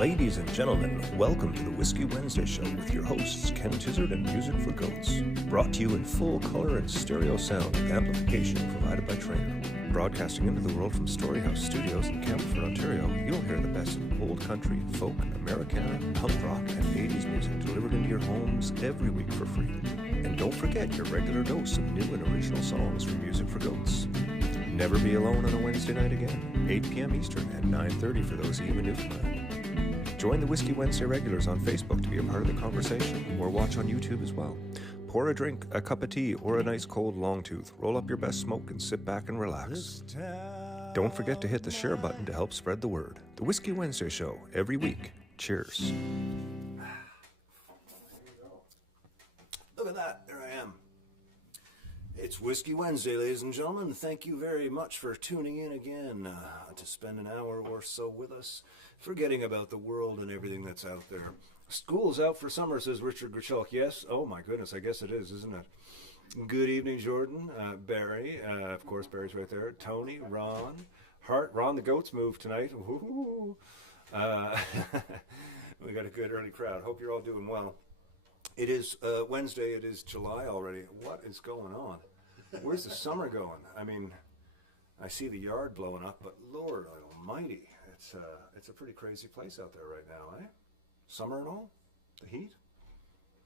Ladies and gentlemen, welcome to the Whiskey Wednesday Show with your hosts Ken Tizzard and Music for Goats. Brought to you in full color and stereo sound with amplification provided by Trainer. Broadcasting into the world from Storyhouse Studios in Campbellford, Ontario, you'll hear the best of old country, folk, Americana, punk rock, and 80s music delivered into your homes every week for free. And don't forget your regular dose of new and original songs from Music for Goats. Never be alone on a Wednesday night again, 8 p.m. Eastern and 9:30 for those of you in Newfoundland. Join the Whiskey Wednesday regulars on Facebook to be a part of the conversation, or watch on YouTube as well. Pour a drink, a cup of tea, or a nice cold long tooth. Roll up your best smoke and sit back and relax. Don't forget to hit the share button to help spread the word. The Whiskey Wednesday Show, every week. Cheers. Look at that, there I am. It's Whiskey Wednesday, ladies and gentlemen. Thank you very much for tuning in again to spend an hour or so with us, forgetting about the world and everything that's out there. School's out for summer, says Richard Grichelk. Yes? Oh my goodness, I guess it is, isn't it? Good evening, Jordan. Barry, of course, Barry's right there. Tony, Ron, Hart. Ron the Goats moved tonight. Woo-hoo. We got a good early crowd. Hope you're all doing well. It is Wednesday. It is July already. What is going on? Where's the summer going? I mean, I see the yard blowing up, but Lord Almighty, it's a pretty crazy place out there right now, eh? Summer and all? The heat?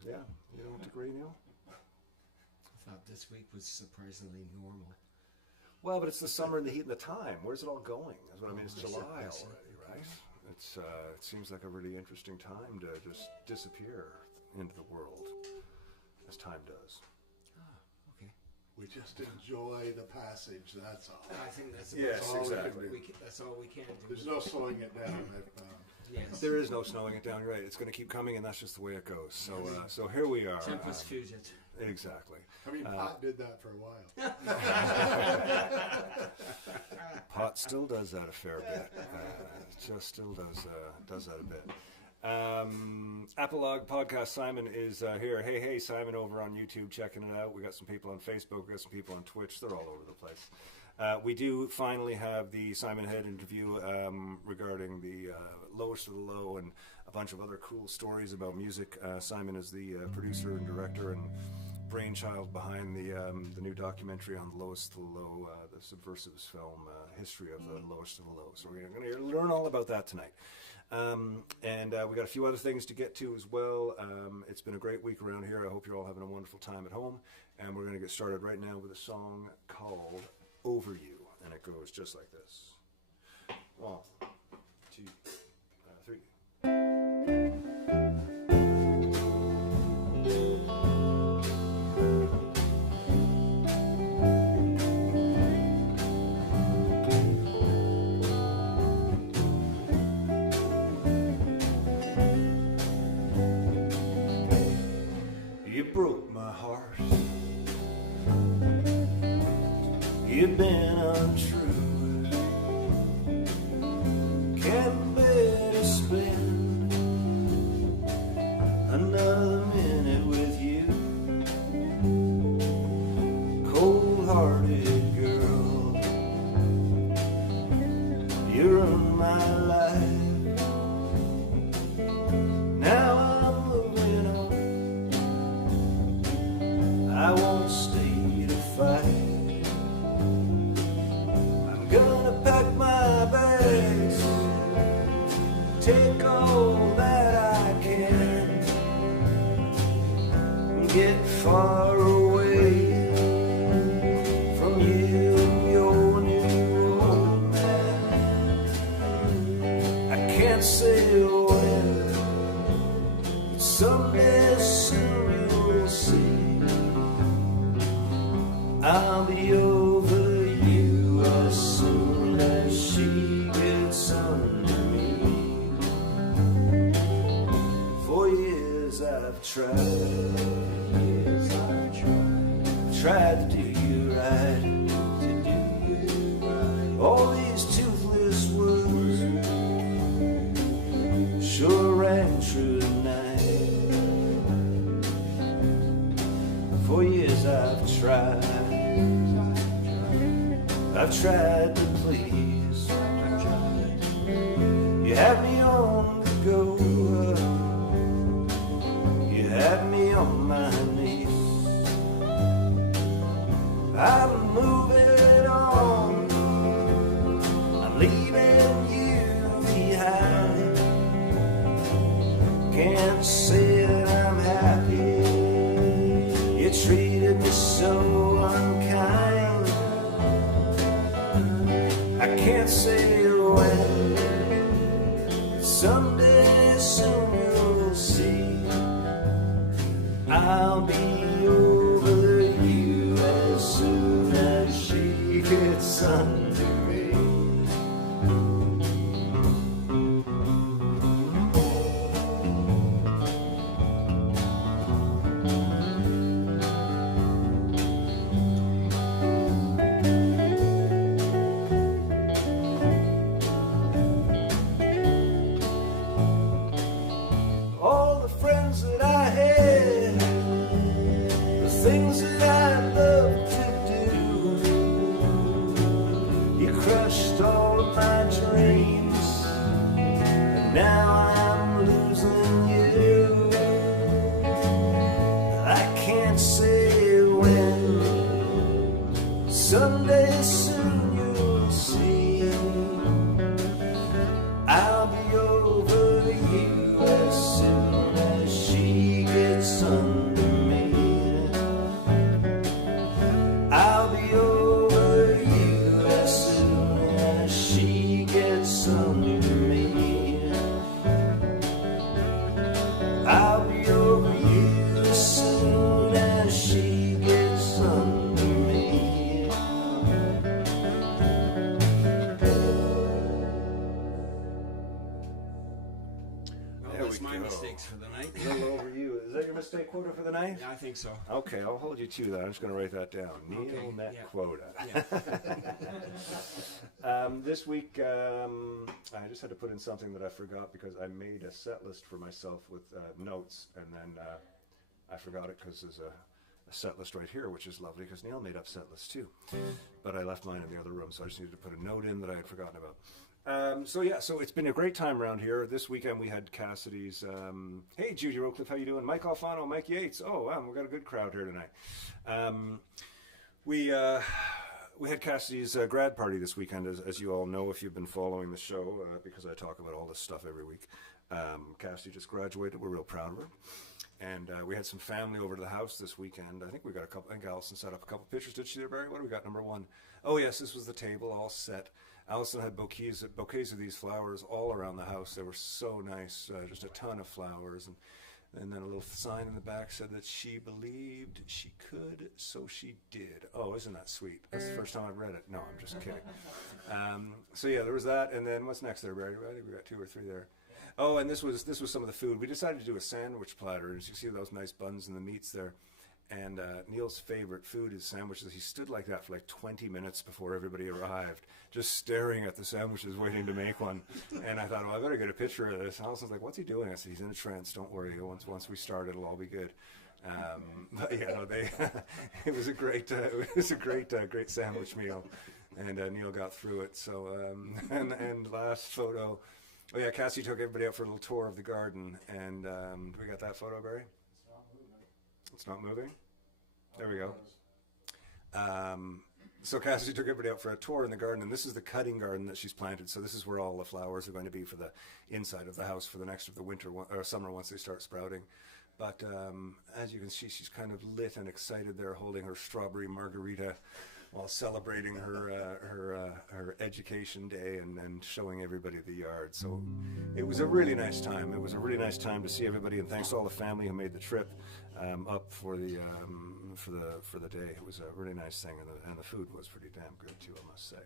Yeah, you don't agree, Neil? I thought this week was surprisingly normal. Well, but it's the summer and the heat and the time. Where's it all going? That's what I mean. It's July already, right? It seems like a really interesting time to just disappear into the world, as time does. Okay. We just enjoy the passage, that's all. I think that's Yes, all exactly. That's all we can do. There's no slowing it down, I've found. Yes. There is no slowing it down, you're right. It's going to keep coming, and that's just the way it goes. So here we are. Tempus fugit. Exactly. I mean, Pot did that for a while. Pot still does that a fair bit. Just still does that a bit. Apologue Podcast, Simon is here. Hey, Simon over on YouTube checking it out. We got some people on Facebook, we got some people on Twitch. They're all over the place. We do finally have the Simon Head interview regarding the lowest of the low and a bunch of other cool stories about music. Simon is the producer and director and brainchild behind the new documentary on the lowest of the low, the Subversives film, history of the lowest of the low. So we're going to learn all about that tonight. And we got a few other things to get to as well. It's been a great week around here. I hope you're all having a wonderful time at home. And we're going to get started right now with a song called Over You. And it goes just like this. 1, 2, 3. Broke my heart. You've been untrue. Can't bear to spend another minute with you. Cold-hearted girl, you ruined my life. Now I'm moving on. I won't stay to fight. I'm gonna pack my bags, take all that I can, and get far away from you and your new old man. I can't say when, but someday soon you'll see I'll be over you as soon as she gets under me. For years I've tried to do you right, all these toothless words sure rang true tonight. For years I've tried to please. You had me on the go. can't say when, someday soon you'll see I'll be over you as soon as she gets under me. All the friends that I had, the things that I loved to do, you crushed all of my dreams, and now I'm losing you. I can't say when, someday soon you'll see I'll be over you as soon as she gets under me. I'll be over you as soon as she gets under me. I'll be over you as soon as she gets under me. Well, There that's we my go. mistakes for the night. A little over you. Is that your mistake quota for the night? Yeah, I think so. Okay, I'll hold you to that. I'm just going to write that down. Neil Okay, Net yeah. quota. Yeah. This week, I just had to put in something that I forgot because I made a set list for myself with notes, and then I forgot it because there's a set list right here, which is lovely because Neil made up set lists too. But I left mine in the other room, so I just needed to put a note in that I had forgotten about. So it's been a great time around here. This weekend we had Cassidy's. Hey, Judy Rocliffe, how you doing? Mike Alfano, Mike Yates. Oh, wow, we've got a good crowd here tonight. We had Cassidy's grad party this weekend, as you all know if you've been following the show, because I talk about all this stuff every week. Cassidy just graduated. We're real proud of her. And we had some family over to the house this weekend. I think we got a couple. I think Allison set up a couple pictures. Did she there, Barry? What do we got? Number one. Oh yes, this was the table all set. Allison had bouquets of these flowers all around the house. They were so nice, just a ton of flowers, and then a little sign in the back said that she believed she could, so she did. Oh, isn't that sweet? That's the first time I've read it. No, I'm just kidding. So yeah, there was that, and then what's next there, Barry? I think we got two or three there. Oh, and this was some of the food. We decided to do a sandwich platter. As you see those nice buns and the meats there. And Neil's favorite food is sandwiches. He stood like that for like 20 minutes before everybody arrived, just staring at the sandwiches, waiting to make one. And I thought, well, I better get a picture of this. And Allison's like, what's he doing? I said, he's in a trance. Don't worry. Once we start, it'll all be good. But yeah, no, it was a great sandwich meal, and Neil got through it. So and last photo, oh yeah, Cassie took everybody out for a little tour of the garden, and we got that photo, Barry. It's not moving. There we go. So Cassie took everybody out for a tour in the garden, and this is the cutting garden that she's planted. So this is where all the flowers are going to be for the inside of the house for the next of the winter or summer once they start sprouting. But as you can see, she's kind of lit and excited there, holding her strawberry margarita while celebrating her education day and showing everybody the yard. So it was a really nice time. It was a really nice time to see everybody, and thanks to all the family who made the trip up for the day. It was a really nice thing, and the food was pretty damn good too, I must say.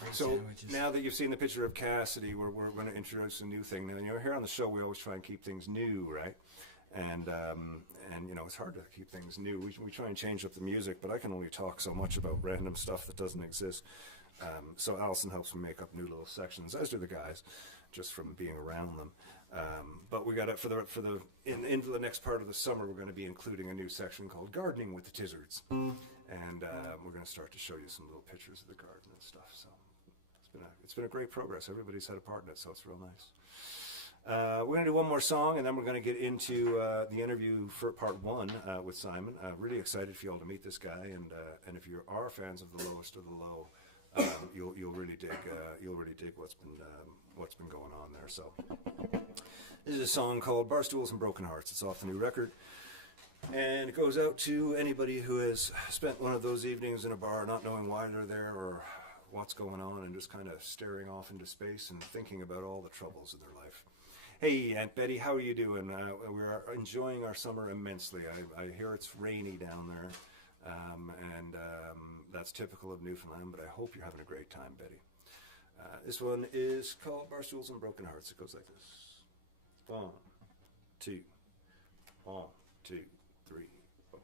Great So sandwiches. now that you've seen the picture of Cassidy, we're going to introduce a new thing. Now, here on the show, we always try and keep things new, right? And it's hard to keep things new. We try and change up the music, but I can only talk so much about random stuff that doesn't exist. So Allison helps me make up new little sections, as do the guys, just from being around them. But we got it into the next part of the summer. We're going to be including a new section called Gardening with the Tizzards, and we're going to start to show you some little pictures of the garden and stuff. So it's been a great progress. Everybody's had a part in it, so it's real nice. We're going to do one more song, and then we're going to get into the interview for part one with Simon. Really excited for you all to meet this guy, and if you are fans of the lowest of the low, you'll really dig what's been going on there. So this is a song called Barstools and Broken Hearts. It's off the new record, and it goes out to anybody who has spent one of those evenings in a bar not knowing why they're there or what's going on and just kind of staring off into space and thinking about all the troubles of their life. Hey, Aunt Betty, how are you doing? We're enjoying our summer immensely. I hear it's rainy down there, and that's typical of Newfoundland, but I hope you're having a great time, Betty. This one is called Barstools and Broken Hearts. It goes like this. 1, 2, 1, 2, 3, 4.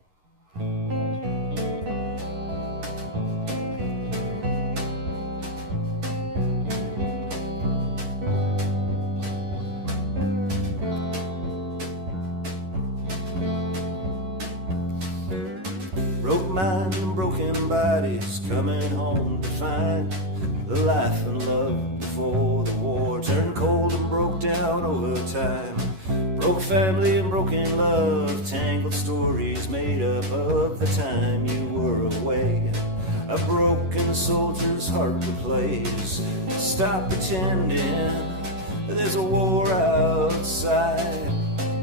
Broke mind and broken bodies coming home to find the life and love before the war turned cold and broke down over time. Broke family and broken love, tangled stories made up of the time you were away. A broken soldier's heart replays. Stop pretending there's a war outside.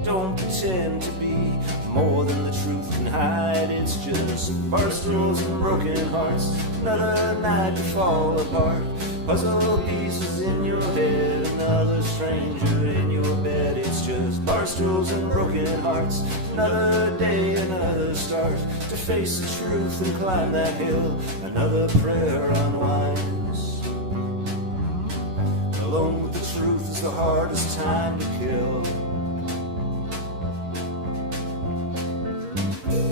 Don't pretend to be more than the truth can hide. It's just barstools and broken hearts, another night to fall apart. Puzzle pieces in your head, another stranger in your bed. It's just barstools and broken hearts, another day, another start to face the truth and climb that hill. Another prayer unwinds. Alone with the truth is the hardest time to kill.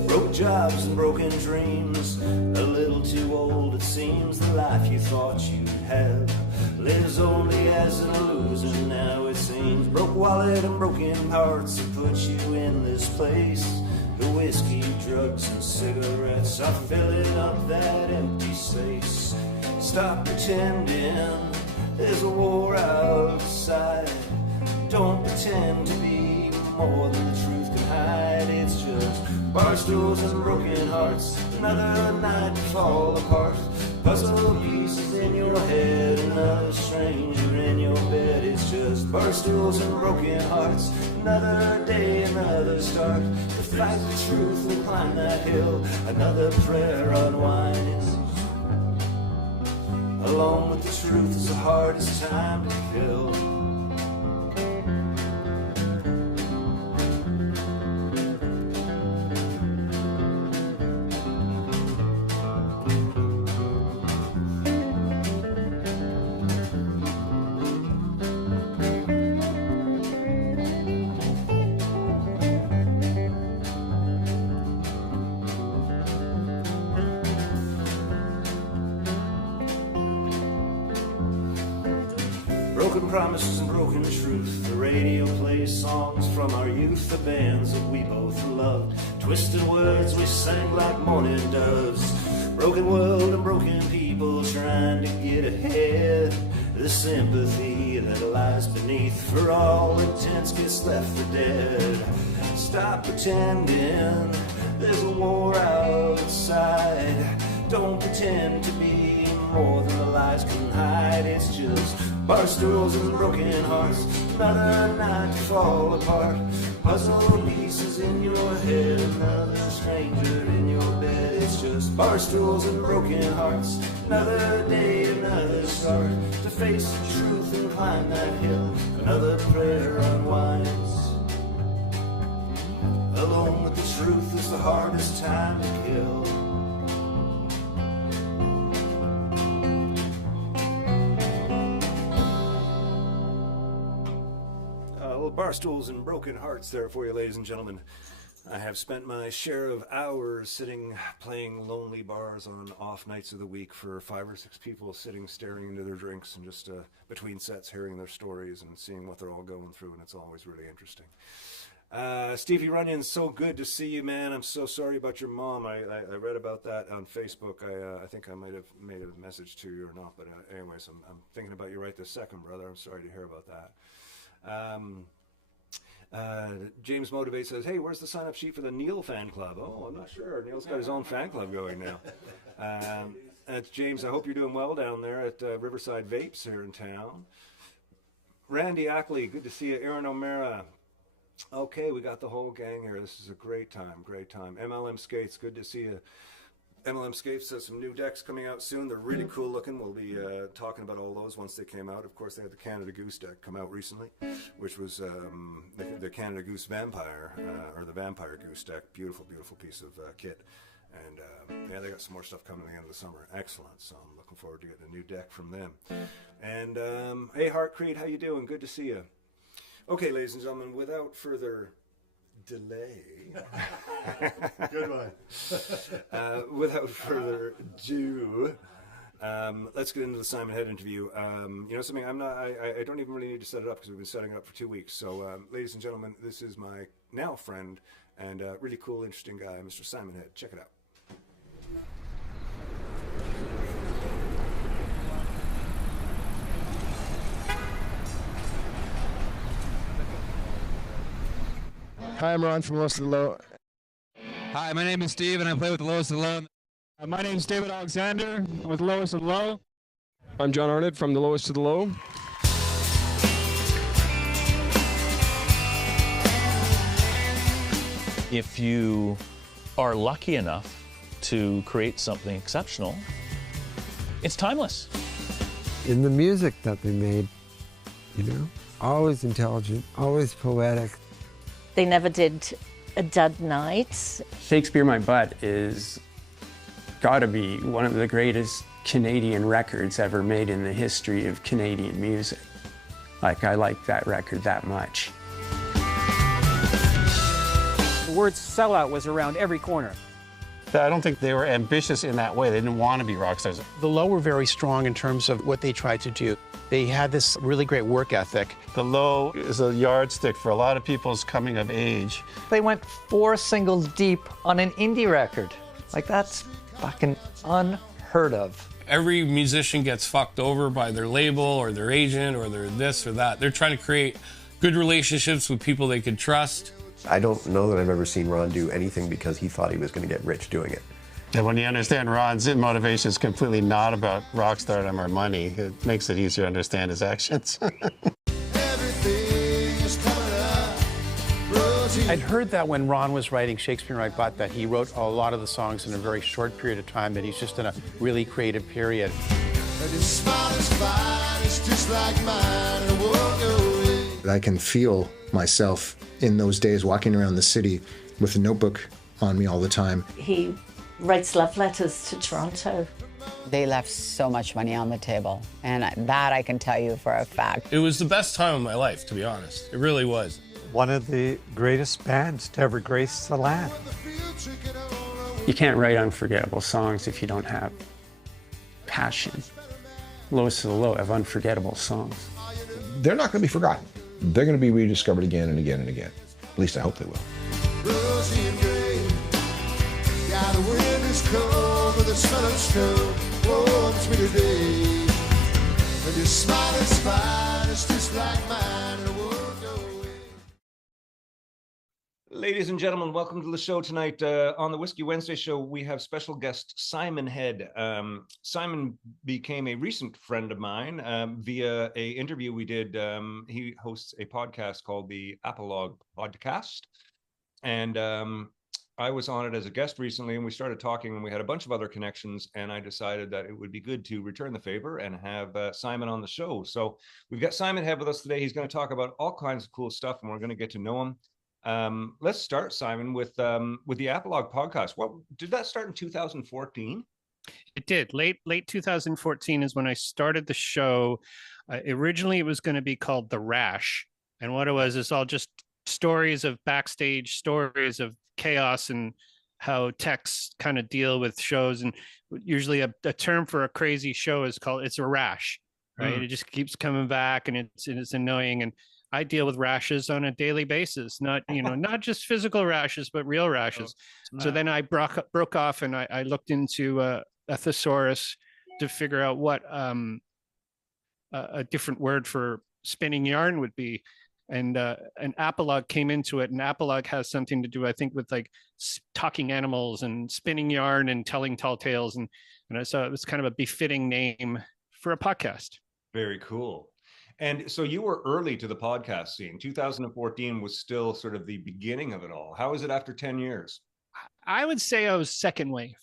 Broke jobs and broken dreams, a little too old it seems. The life you thought you'd have lives only as an illusion now it seems. Broke wallet and broken parts that put you in this place. The whiskey, drugs and cigarettes are filling up that empty space. Stop pretending there's a war outside. Don't pretend to be more than the truth can hide. It's just barstools and broken hearts, another night to fall apart. Puzzle pieces in your head, another stranger in your bed. It's just barstools and broken hearts, another day, another start to fight the truth and climb that hill. Another prayer unwinds. Along with the truth is the hardest time to kill. Broken promises and broken truth. The radio plays songs from our youth, the bands that we both loved. Twisted words we sang like morning doves. Broken world and broken people trying to get ahead. The sympathy that lies beneath, for all intents, gets left for dead. Stop pretending there's a war outside. Don't pretend to be more than the lies can hide. It's just barstools and broken hearts, another night to fall apart. Puzzle pieces in your head, another stranger in your bed. It's just barstools and broken hearts, another day, another start to face the truth and climb that hill. Another prayer unwinds. Alone with the truth is the hardest time to kill. Barstools and broken hearts there for you, ladies and gentlemen. I have spent my share of hours sitting playing lonely bars on off nights of the week for 5 or 6 people sitting staring into their drinks and just between sets hearing their stories and seeing what they're all going through, and it's always really interesting. Stevie Runyon, so good to see you, man. I'm so sorry about your mom. I read about that on Facebook. I think I might have made a message to you or not, but anyways, I'm thinking about you right this second, brother. I'm sorry to hear about that. James Motivate says, hey, where's the sign-up sheet for the Neil fan club? Oh, I'm not sure. Neil's got his own fan club going now. That's James. I hope you're doing well down there at Riverside Vapes here in town. Randy Ackley, good to see you. Aaron O'Mara. Okay, we got the whole gang here. This is a great time, great time. MLM Skates, good to see you. MLM Scapes has some new decks coming out soon. They're really cool looking. We'll be talking about all those once they came out. Of course, they had the Canada Goose deck come out recently, which was the Canada Goose Vampire, or the Vampire Goose deck. Beautiful, beautiful piece of kit. And yeah, they got some more stuff coming at the end of the summer. Excellent. So I'm looking forward to getting a new deck from them. And hey, Heartcreed, how you doing? Good to see you. Okay, ladies and gentlemen, without further delay. Good one. Without further ado, let's get into the Simon Head interview. You know something? I don't even really need to set it up because we've been setting it up for 2 weeks. So, ladies and gentlemen, this is my now friend and really cool, interesting guy, Mr. Simon Head. Check it out. Hi, I'm Ron from Lowest of the Low. Hi, my name is Steve, and I play with the Lowest of the Low. My name's David Alexander with Lowest of the Low. I'm John Arnott from the Lowest of the Low. If you are lucky enough to create something exceptional, it's timeless. In the music that they made, you know, always intelligent, always poetic. They never did a dud night. Shakespeare My Butt is gotta be one of the greatest Canadian records ever made in the history of Canadian music. Like, I like that record that much. The word sellout was around every corner. I don't think they were ambitious in that way. They didn't want to be rock stars. The Low were very strong in terms of what they tried to do. They had this really great work ethic. The Low is a yardstick for a lot of people's coming of age. They went 4 singles deep on an indie record. Like, that's fucking unheard of. Every musician gets fucked over by their label or their agent or their this or that. They're trying to create good relationships with people they could trust. I don't know that I've ever seen Ron do anything because he thought he was going to get rich doing it. And when you understand Ron's motivation is completely not about rock stardom or money, it makes it easier to understand his actions. I'd heard that when Ron was writing Shakespeare My Butt, that he wrote a lot of the songs in a very short period of time, that he's just in a really creative period. I can feel myself in those days walking around the city with a notebook on me all the time. He writes love letters to Toronto. They left so much money on the table, and that I can tell you for a fact. It was the best time of my life, to be honest. It really was. One of the greatest bands to ever grace the land. You can't write unforgettable songs if you don't have passion. Lowest of the Low have unforgettable songs. They're not going to be forgotten. They're going to be rediscovered again and again and again. At least I hope they will. Rosie and gray. Yeah, the wind is cold with the smell of snow. Warms me today. And your smile is fine, it's just like mine, and it won't go away. Ladies and gentlemen, welcome to the show tonight. On the Whiskey Wednesday show, we have special guest Simon Head. Simon became a recent friend of mine via a interview we did. He hosts a podcast called the Apologue Podcast. And I was on it as a guest recently, and we started talking, and we had a bunch of other connections, and I decided that it would be good to return the favor and have Simon on the show. So we've got Simon Head with us today. He's going to talk about all kinds of cool stuff, and we're going to get to know him. Let's start, Simon, with the Apologue Podcast. What did that start in 2014? It did. Late 2014 is when I started the show. Originally, it was going to be called The Rash, and what it was is all just stories of backstage stories of chaos and how techs kind of deal with shows. And usually a term for a crazy show is called, it's a rash, right? It just keeps coming back, and it's annoying. And I deal with rashes on a daily basis, not just physical rashes, but real rashes. So then I broke off, and I looked into a thesaurus to figure out what a different word for spinning yarn would be. And an apologue came into it, and apologue has something to do, I think, with like talking animals and spinning yarn and telling tall tales. And so it was kind of a befitting name for a podcast. Very cool. And so you were early to the podcast scene. 2014 was still sort of the beginning of it all. How is it after 10 years? I would say I was second wave,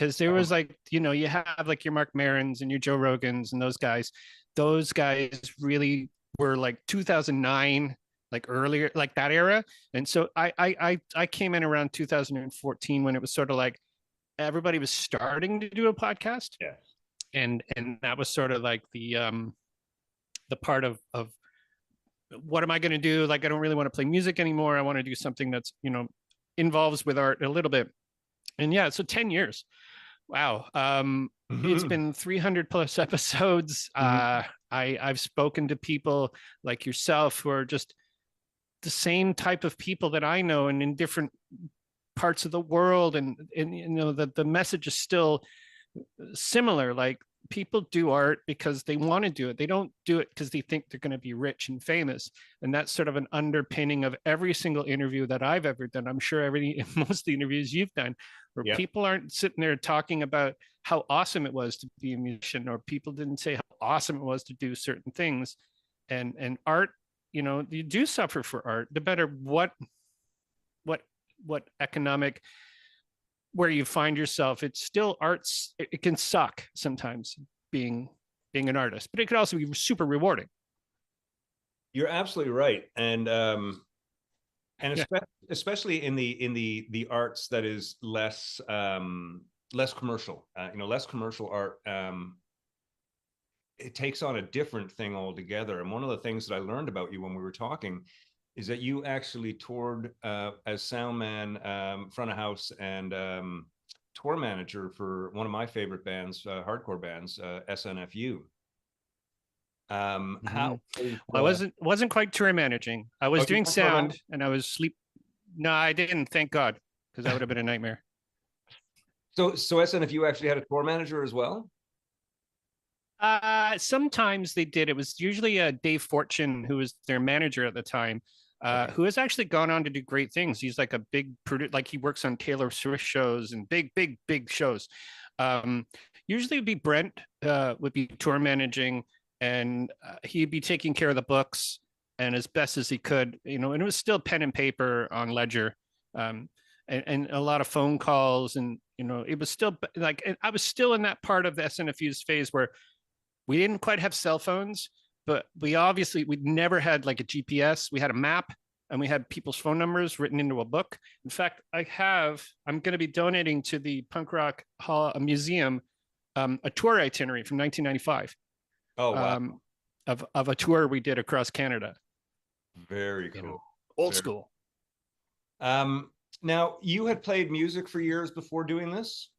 because there was like, you know, you have like your Mark Marons and your Joe Rogans and those guys. Those guys really were like 2009, like earlier, like that era. And so I came in around 2014 when it was sort of like everybody was starting to do a podcast. Yeah. And that was sort of like the part of what am I going to do? Like, I don't really want to play music anymore. I want to do something that's, you know, involves with art a little bit. And yeah, so 10 years. Wow. It's been 300 plus episodes. I've spoken to people like yourself who are just the same type of people that I know and in different parts of the world. And you know, the message is still similar. Like, people do art because they want to do it. They don't do it because they think they're going to be rich and famous. And that's sort of an underpinning of every single interview that I've ever done. I'm sure most of the interviews you've done, where people aren't sitting there talking about how awesome it was to be a musician, or people didn't say how awesome it was to do certain things. And art, you know, you do suffer for art, no matter what economic, where you find yourself. It's still arts. It can suck sometimes being an artist, but it could also be super rewarding. You're absolutely right. And especially in the arts that is less commercial, you know, less commercial art, it takes on a different thing altogether. And one of the things that I learned about you when we were talking is that you actually toured as sound man, front of house, and tour manager for one of my favorite bands, hardcore bands, SNFU. How? I wasn't quite tour managing. I was doing sound, and I was sleep. No, I didn't. Thank God, because that would have been a nightmare. So SNFU actually had a tour manager as well? Sometimes they did. It was usually Dave Fortune, who was their manager at the time, who has actually gone on to do great things. He's like a big producer, like he works on Taylor Swift shows and big shows. Usually it'd be Brent would be tour managing, and he'd be taking care of the books and as best as he could, you know, and it was still pen and paper on Ledger, and a lot of phone calls, and, you know, it was still like, I was still in that part of the SNFU's phase where we didn't quite have cell phones, but we'd never had like a GPS. We had a map, and we had people's phone numbers written into a book. In fact, I'm going to be donating to the Punk Rock Hall Museum a tour itinerary from 1995. Oh, wow. Of a tour we did across Canada. Very cool. You know, old school. Now, you had played music for years before doing this?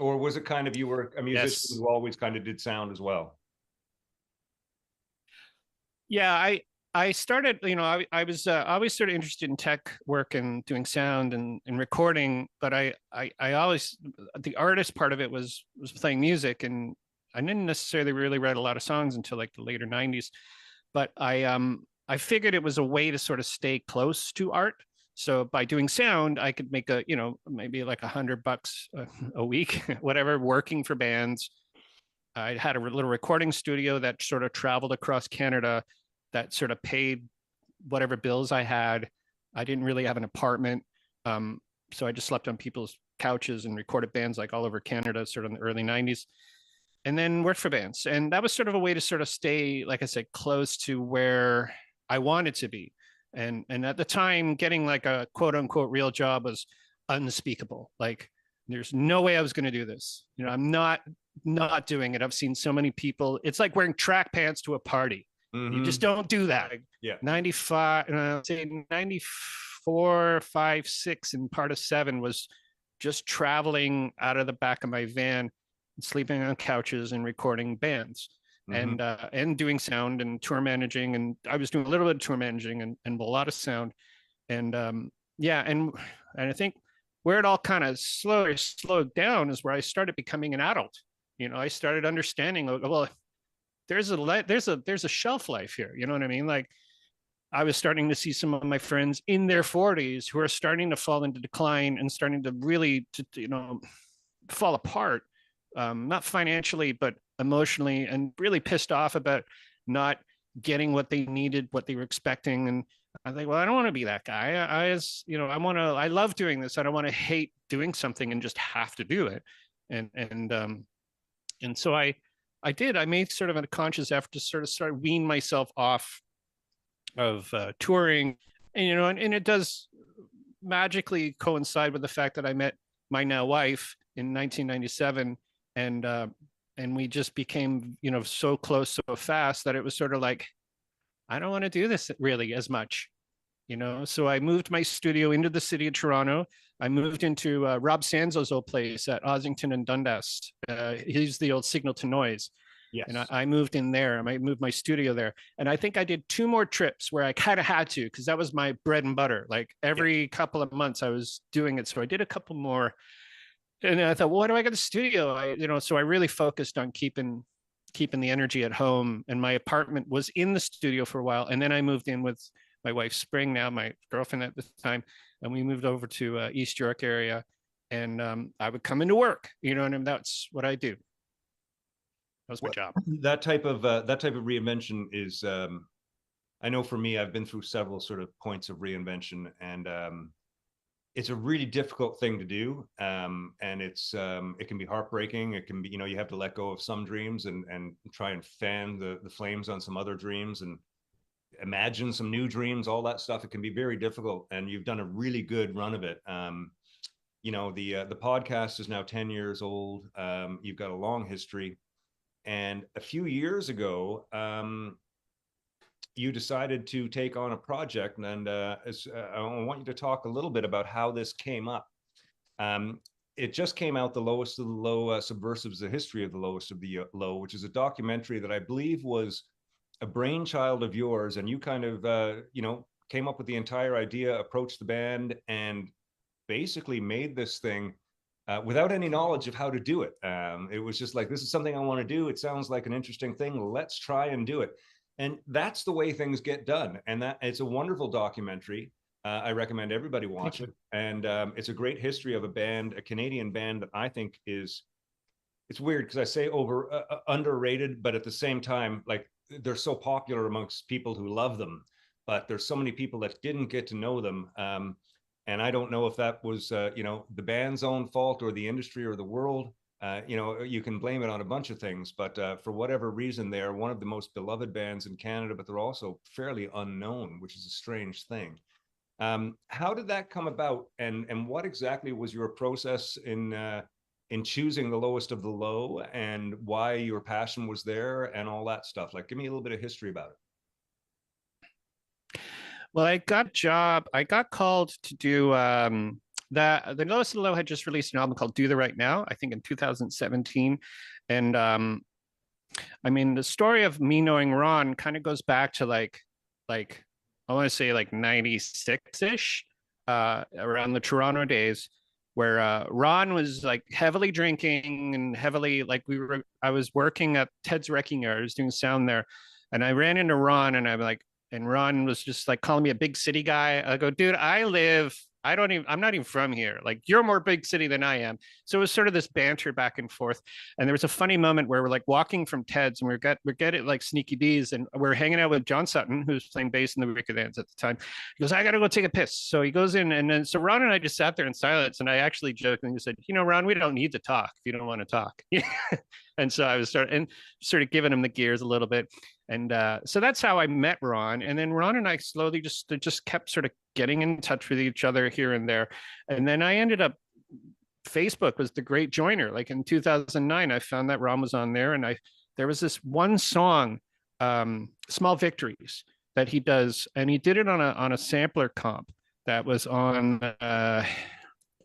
Or was it kind of, you were a musician who always kind of did sound as well? Yeah, I started, you know, I was always sort of interested in tech work and doing sound and recording, but I always, the artist part of it was playing music, and I didn't necessarily really write a lot of songs until like the later 90s, but I figured it was a way to sort of stay close to art. So by doing sound, I could make a, you know, maybe like $100 a week, whatever, working for bands. I had a little recording studio that sort of traveled across Canada that sort of paid whatever bills I had. I didn't really have an apartment. So I just slept on people's couches and recorded bands like all over Canada, sort of in the early 90s, and then worked for bands. And that was sort of a way to sort of stay, like I said, close to where I wanted to be. And at the time, getting like a quote unquote real job was unspeakable. Like, there's no way I was going to do this. You know, I'm not doing it. I've seen so many people. It's like wearing track pants to a party. You just don't do that. Yeah. 95, say 94, 5, 6, and part of 7 was just traveling out of the back of my van, sleeping on couches and recording bands. And doing sound and tour managing, and I was doing a little bit of tour managing and a lot of sound, and and I think where it all kind of slowed down is where I started becoming an adult. You know, I started understanding, well, there's a shelf life here. You know what I mean? Like, I was starting to see some of my friends in their 40s who are starting to fall into decline and starting to really you know, fall apart, not financially but emotionally, and really pissed off about not getting what they needed, what they were expecting. And I think, well, I don't want to be that guy. I love doing this. I don't want to hate doing something and just have to do it. And so I did. I made sort of a conscious effort to sort of start wean myself off of touring, and and it does magically coincide with the fact that I met my now wife in 1997, and we just became so close so fast that it was sort of like, I don't want to do this really as much, so I moved my studio into the city of Toronto. I moved into Rob Sanzo's old place at Ossington and Dundas. He's the old Signal to Noise. Yes. And I moved in there. I moved my studio there. And I think I did 2 more trips where I kind of had to, because that was my bread and butter. Like every couple of months I was doing it. So I did a couple more. And I thought, well, why do I got the studio? So I really focused on keeping the energy at home. And my apartment was in the studio for a while. And then I moved in with my wife, Spring, now my girlfriend at the time. And we moved over to East York area. And I would come into work, and that's what I do. That was my job. That type of reinvention is, I know for me, I've been through several sort of points of reinvention, and it's a really difficult thing to do. And it can be heartbreaking. It can be, you have to let go of some dreams and try and fan the flames on some other dreams and imagine some new dreams, all that stuff. It can be very difficult, and you've done a really good run of it. The podcast is now 10 years old. You've got a long history. And a few years ago, you decided to take on a project, and I want you to talk a little bit about how this came up. It just came out, The Lowest of the Low, Subversives, The History of the Lowest of the Low, which is a documentary that I believe was a brainchild of yours, and you kind of, came up with the entire idea, approached the band, and basically made this thing without any knowledge of how to do it. It was just like, this is something I want to do. It sounds like an interesting thing. Let's try and do it. And that's the way things get done. And that it's a wonderful documentary. I recommend everybody watch it. And it's a great history of a band, a Canadian band that I think it's weird because I say underrated, but at the same time, like, they're so popular amongst people who love them, but there's so many people that didn't get to know them. And I don't know if that was, the band's own fault or the industry or the world. You can blame it on a bunch of things, but for whatever reason, they are one of the most beloved bands in Canada, but they're also fairly unknown, which is a strange thing. How did that come about? And what exactly was your process in choosing The Lowest of the Low, and why your passion was there and all that stuff? Like, give me a little bit of history about it. Well, I got called to do The Lowest of the Low had just released an album called Do the Right Now, I think in 2017. And I mean, the story of me knowing Ron kind of goes back to like I want to say like 96-ish, around the Toronto days, where Ron was like heavily drinking and heavily I was working at Ted's Wrecking Yard, I was doing sound there, and I ran into Ron, and and Ron was just like calling me a big city guy. I go, dude, I'm not even from here. Like, you're more big city than I am. So it was sort of this banter back and forth. And there was a funny moment where we're like walking from Ted's, and we're getting like Sneaky D's, and we're hanging out with John Sutton, who's playing bass in the Wicked Ants at the time. He goes, I got to go take a piss. So he goes in, and then so Ron and I just sat there in silence. And I actually jokingly said, Ron, we don't need to talk if you don't want to talk. And so I was sort of giving him the gears a little bit. And so that's how I met Ron. And then Ron and I slowly just kept sort of getting in touch with each other here and there. And then I ended up, Facebook was the great joiner. Like in 2009, I found that Ron was on there, and there was this one song, Small Victories, that he does. And he did it on a sampler comp that was on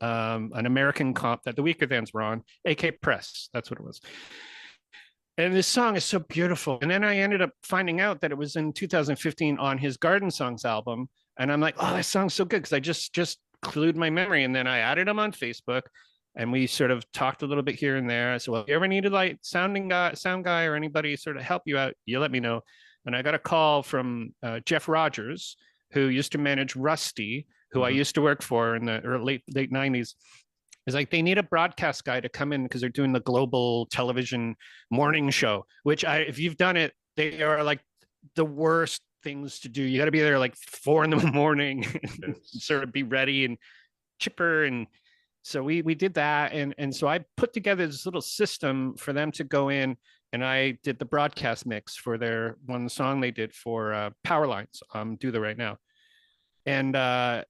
an American comp that the Weaker Thans were on, AK Press. That's what it was. And this song is so beautiful. And then I ended up finding out that it was in 2015 on his Garden Songs album. And I'm like, oh, that song's so good, because I just clued my memory. And then I added him on Facebook, and we sort of talked a little bit here and there. I said, well, if you ever needed like sound guy or anybody sort of help you out, you let me know. And I got a call from Jeff Rogers, who used to manage Rusty, who I used to work for in the late 90s. Is like, they need a broadcast guy to come in because they're doing the global television morning show, which if you've done it, they are like the worst things to do. You got to be there like 4 a.m, sort of be ready and chipper. And so we did that, and so I put together this little system for them to go in, and I did the broadcast mix for their one song they did for Power Lines, Do the Right Now. And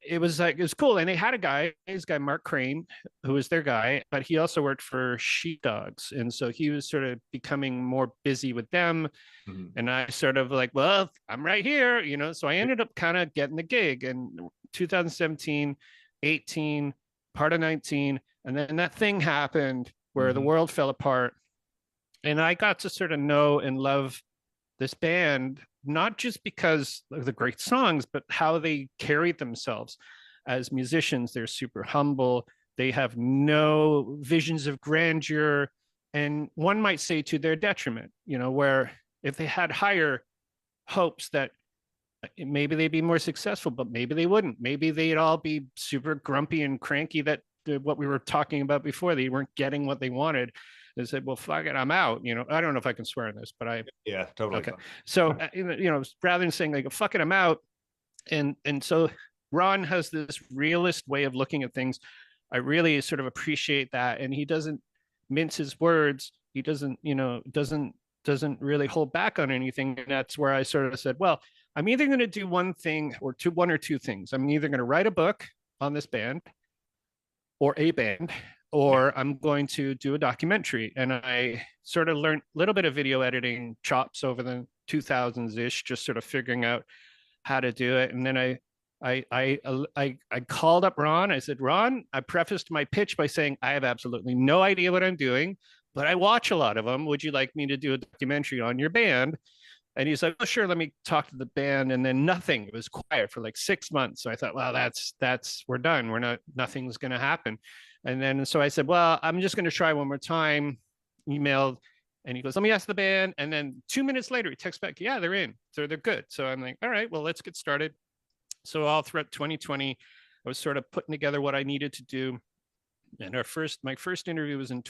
it was cool. And they had a guy, his guy Mark Crane, who was their guy, but he also worked for Sheepdogs, and so he was sort of becoming more busy with them. And I sort of like, well, I'm right here, you know. So I ended up kind of getting the gig in 2017, 18, part of 19, and then that thing happened where the world fell apart, and I got to sort of know and love this band, not just because of the great songs, but how they carried themselves as musicians. They're super humble. They have no visions of grandeur. And one might say to their detriment, you know, where if they had higher hopes that maybe they'd be more successful, but maybe they wouldn't. Maybe they'd all be super grumpy and cranky, that what we were talking about before, they weren't getting what they wanted. They said, well, fuck it, I'm out. You know, I don't know if I can swear on this, but yeah, totally. Okay. So, you know, rather than saying like, fuck it, I'm out. And so Ron has this realist way of looking at things. I really sort of appreciate that. And he doesn't mince his words. He doesn't, you know, doesn't really hold back on anything. And that's where I sort of said, well, I'm either going to do one or two things. I'm either going to write a book on this band or a band, or I'm going to do a documentary. And I sort of learned a little bit of video editing chops over the 2000s ish, just sort of figuring out how to do it. And then I called up Ron. I said, Ron, I prefaced my pitch by saying, I have absolutely no idea what I'm doing, but I watch a lot of them. Would you like me to do a documentary on your band? And he's like, oh, sure, let me talk to the band. And then nothing. It was quiet for like 6 months. So I thought, well, we're done. Nothing's going to happen. And then, so I said, well, I'm just going to try one more time. Emailed, and he goes, let me ask the band. And then 2 minutes later, he texts back, yeah, they're in. So they're good. So I'm like, all right, well, let's get started. So all throughout 2020, I was sort of putting together what I needed to do. And my first interview was in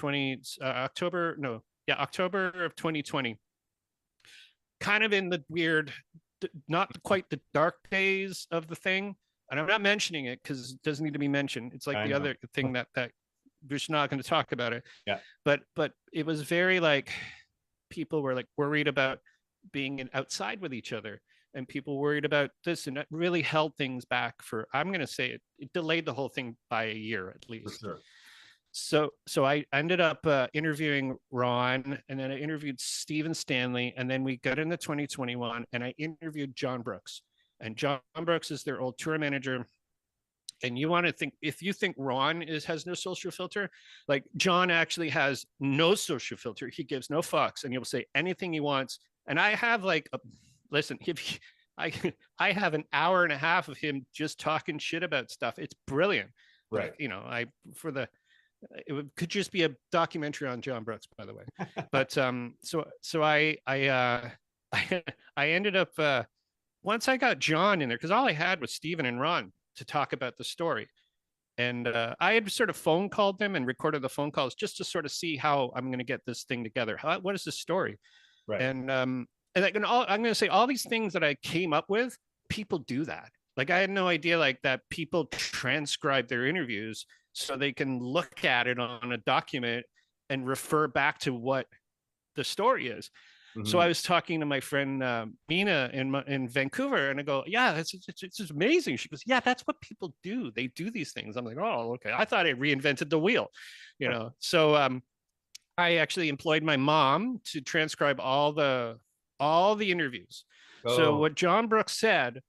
October of 2020. Kind of in the weird, not quite the dark days of the thing. And I'm not mentioning it because it doesn't need to be mentioned. It's like the other thing that we're just not going to talk about it. Yeah. But it was very like, people were like worried about being outside with each other, and people worried about this, and it really held things back for, I'm going to say it delayed the whole thing by a year at least. For sure. So I ended up interviewing Ron, and then I interviewed Steven Stanley, and then we got into 2021, and I interviewed John Brooks. And John Brooks is their old tour manager. And you want to think, if you think Ron has no social filter, like John actually has no social filter. He gives no fucks, and he'll say anything he wants. And I have I have an hour and a half of him just talking shit about stuff. It's brilliant. Right. You know, could just be a documentary on John Brooks, by the way. But so I ended up once I got John in there, because all I had was Steven and Ron to talk about the story. And I had sort of phone called them and recorded the phone calls just to sort of see how I'm going to get this thing together. What is the story? Right. And I'm going to say all these things that I came up with, people do that. Like, I had no idea like that people transcribe their interviews so they can look at it on a document and refer back to what the story is. Mm-hmm. So I was talking to my friend Mina in Vancouver, and I go, yeah, it's amazing. She goes, yeah, that's what people do. They do these things. I'm like, oh, okay. I thought I reinvented the wheel, you know? So I actually employed my mom to transcribe all the interviews. Oh. So what John Brooks said,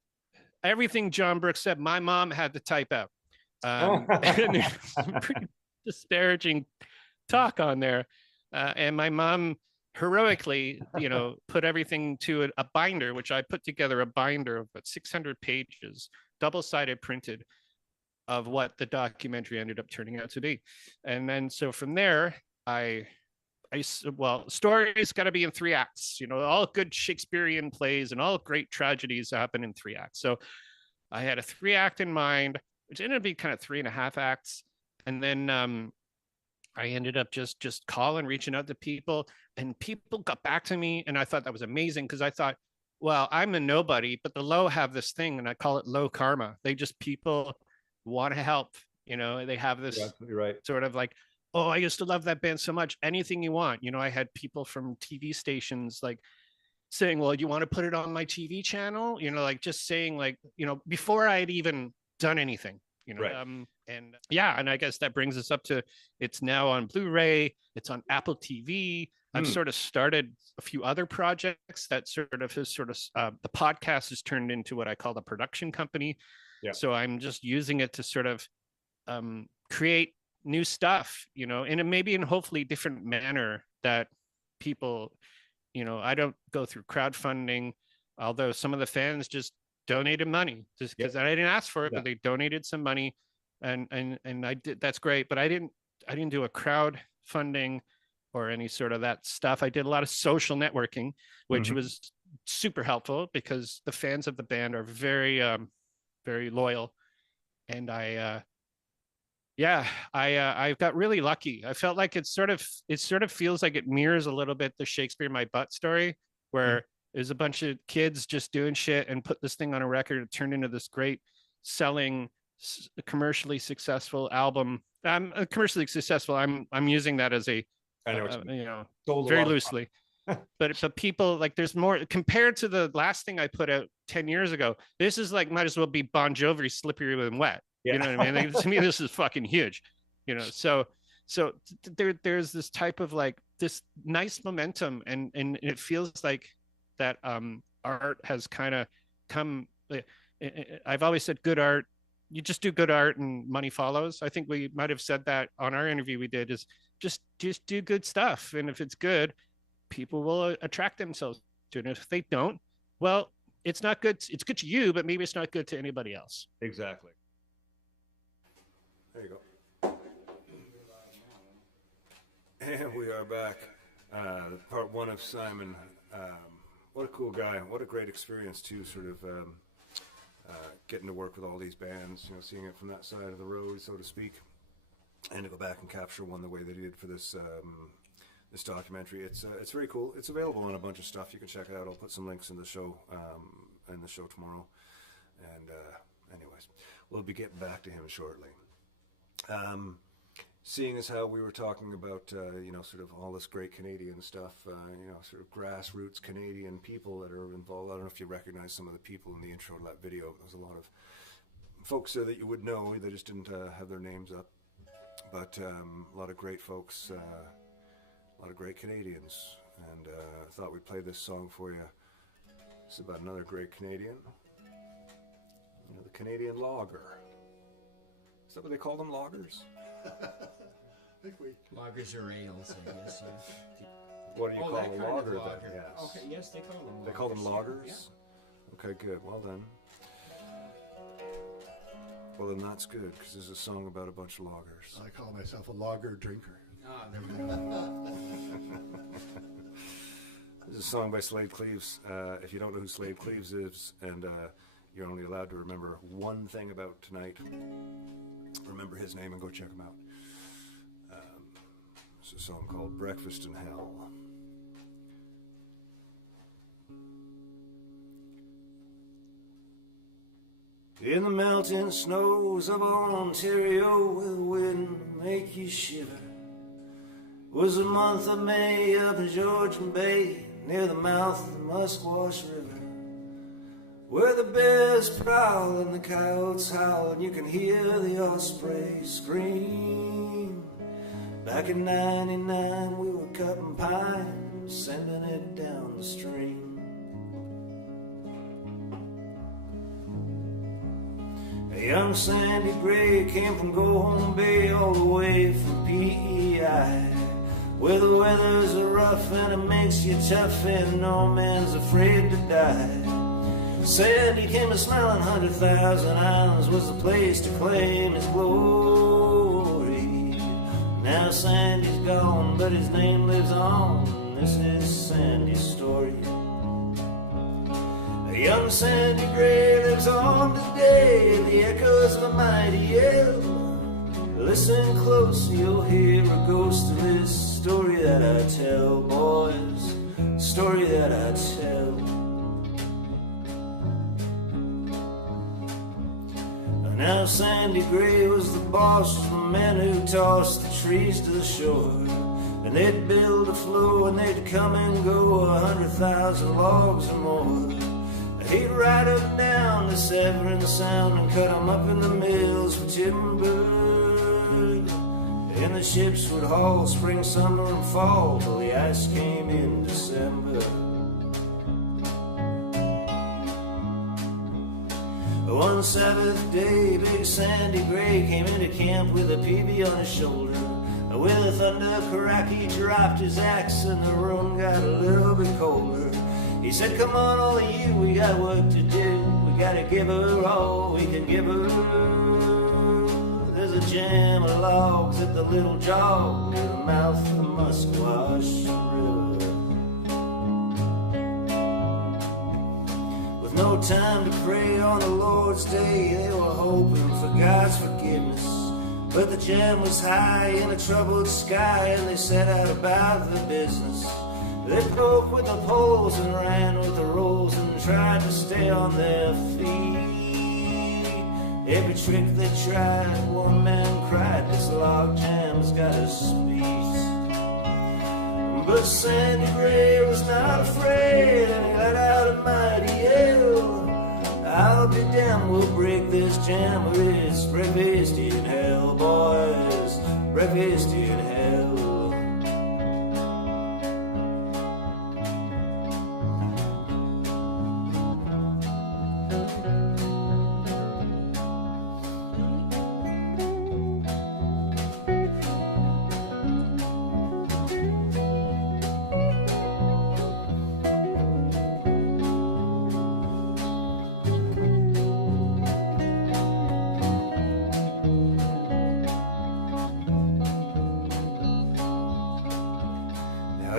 everything John Brooks said, my mom had to type out. And there's some pretty disparaging talk on there. And my mom heroically, you know, put everything to a binder, which I put together a binder of about 600 pages, double-sided printed, of what the documentary ended up turning out to be. And then so from there, story's got to be in 3 acts. You know, all good Shakespearean plays and all great tragedies happen in 3 acts. So I had a 3-act in mind, which ended up being kind of 3.5 acts. And then I ended up just calling, reaching out to people, and people got back to me. And I thought that was amazing, because I thought, well, I'm a nobody, but the low have this thing, and I call it low karma. People want to help. You know, they have this You're absolutely right. sort of like, oh, I used to love that band so much. Anything you want. You know, I had people from TV stations like saying, well, you want to put it on my TV channel? You know, like just saying like, you know, before I had even done anything, you know, Right. and yeah, and I guess that brings us up to, it's now on Blu-ray, it's on Apple TV. I've sort of started a few other projects that sort of the podcast has turned into what I call the production company. Yeah. So I'm just using it to sort of create new stuff, you know, in a maybe in hopefully different manner that people, you know, I don't go through crowdfunding, although some of the fans just donated money just because I didn't ask for it, but they donated some money, and I did. That's great, but I didn't do a crowdfunding or any sort of that stuff. I did a lot of social networking, which was super helpful because the fans of the band are very very loyal, and I got really lucky. I felt like it sort of feels like it mirrors a little bit the Shakespeare in My Butt story, where there's a bunch of kids just doing shit and put this thing on a record. It turned into this great selling, commercially successful album. Commercially successful. I'm using that as a, I know what you know, Sold a very lot of loosely. But people, like, there's more compared to the last thing I put out 10 years ago. This is like, might as well be Bon Jovi, Slippery When Wet. You know what I mean? Like, to me, this is fucking huge, you know? So there's this type of like this nice momentum, and it feels like that art has kind of come. I've always said good art, you just do good art and money follows. I think we might have said that on our interview we did, is just do good stuff. And if it's good, people will attract themselves to it. And if they don't, well, it's not good. It's good to you, but maybe it's not good to anybody else. Exactly. There you go. And we are back. Part one of Simon. What a cool guy. What a great experience too, sort of getting to work with all these bands, you know, seeing it from that side of the road, so to speak, and to go back and capture one the way that he did for this this documentary. It's very cool. It's available on a bunch of stuff. You can check it out. I'll put some links in the show tomorrow. And anyways, we'll be getting back to him shortly. Seeing as how we were talking about, you know, sort of all this great Canadian stuff, you know, sort of grassroots Canadian people that are involved. I don't know if you recognize some of the people in the intro to that video. There's a lot of folks there that you would know. They just didn't have their names up. But a lot of great folks, a lot of great Canadians. And I thought we'd play this song for you. It's about another great Canadian. You know, the Canadian lager. Is that what they call them, loggers? Loggers or ales, I guess. Yeah. What do you call a lager then? Yes. Okay, yes, they call them loggers. They call them loggers? Yeah. Okay, good. Well then. Well then that's good, because there's a song about a bunch of loggers. I call myself a lager drinker. Ah, there we go. This is a song by Slade Cleaves. If you don't know who Slade Cleaves is, and you're only allowed to remember one thing about tonight, remember his name and go check him out. It's a song called Breakfast in Hell. In the melting snows of Ontario, where the wind make you shiver, was the month of May up in Georgian Bay, near the mouth of the Musquash River, where the bears prowl and the coyotes howl, and you can hear the osprey scream. Back in '99 we were cutting pine, sending it down the stream. A young Sandy Gray came from Go Home Bay all the way from PEI, where the weather's rough and it makes you tough and no man's afraid to die. Sandy came to smelling 100,000 Islands was the place to claim his glory. Now Sandy's gone, but his name lives on. This is Sandy's story. A young Sandy Gray lives on today, the echoes of a mighty yell. Listen close, you'll hear a ghost of this story that I tell, boys, story that I tell. Now Sandy Gray was the boss of the men who tossed the trees to the shore. And they'd build a flow and they'd come and go 100,000 logs or more. He'd ride up down the Severn Sound and cut 'em up in the mills for timber. And the ships would haul spring, summer, and fall till the ice came in December. One Sabbath day, big Sandy Gray came into camp with a peavey on his shoulder. With a thunder crack, he dropped his axe and the room got a little bit colder. He said, come on, all of you, we got work to do. We gotta give her all we can give her. There's a jam of logs at the little jog near the mouth of the Musquash River. With no time to pray on the Lord's Day, they were hoping for God's forgiveness. But the jam was high in a troubled sky, and they set out about the business. They broke with the poles and ran with the rolls and tried to stay on their feet. Every trick they tried, one man cried, this log jam's got us beat. But Sandy Gray was not afraid, and he let out a mighty yell. I'll be damned, we'll break this jam, it's breakfast in hell, boys, breakfast in hell.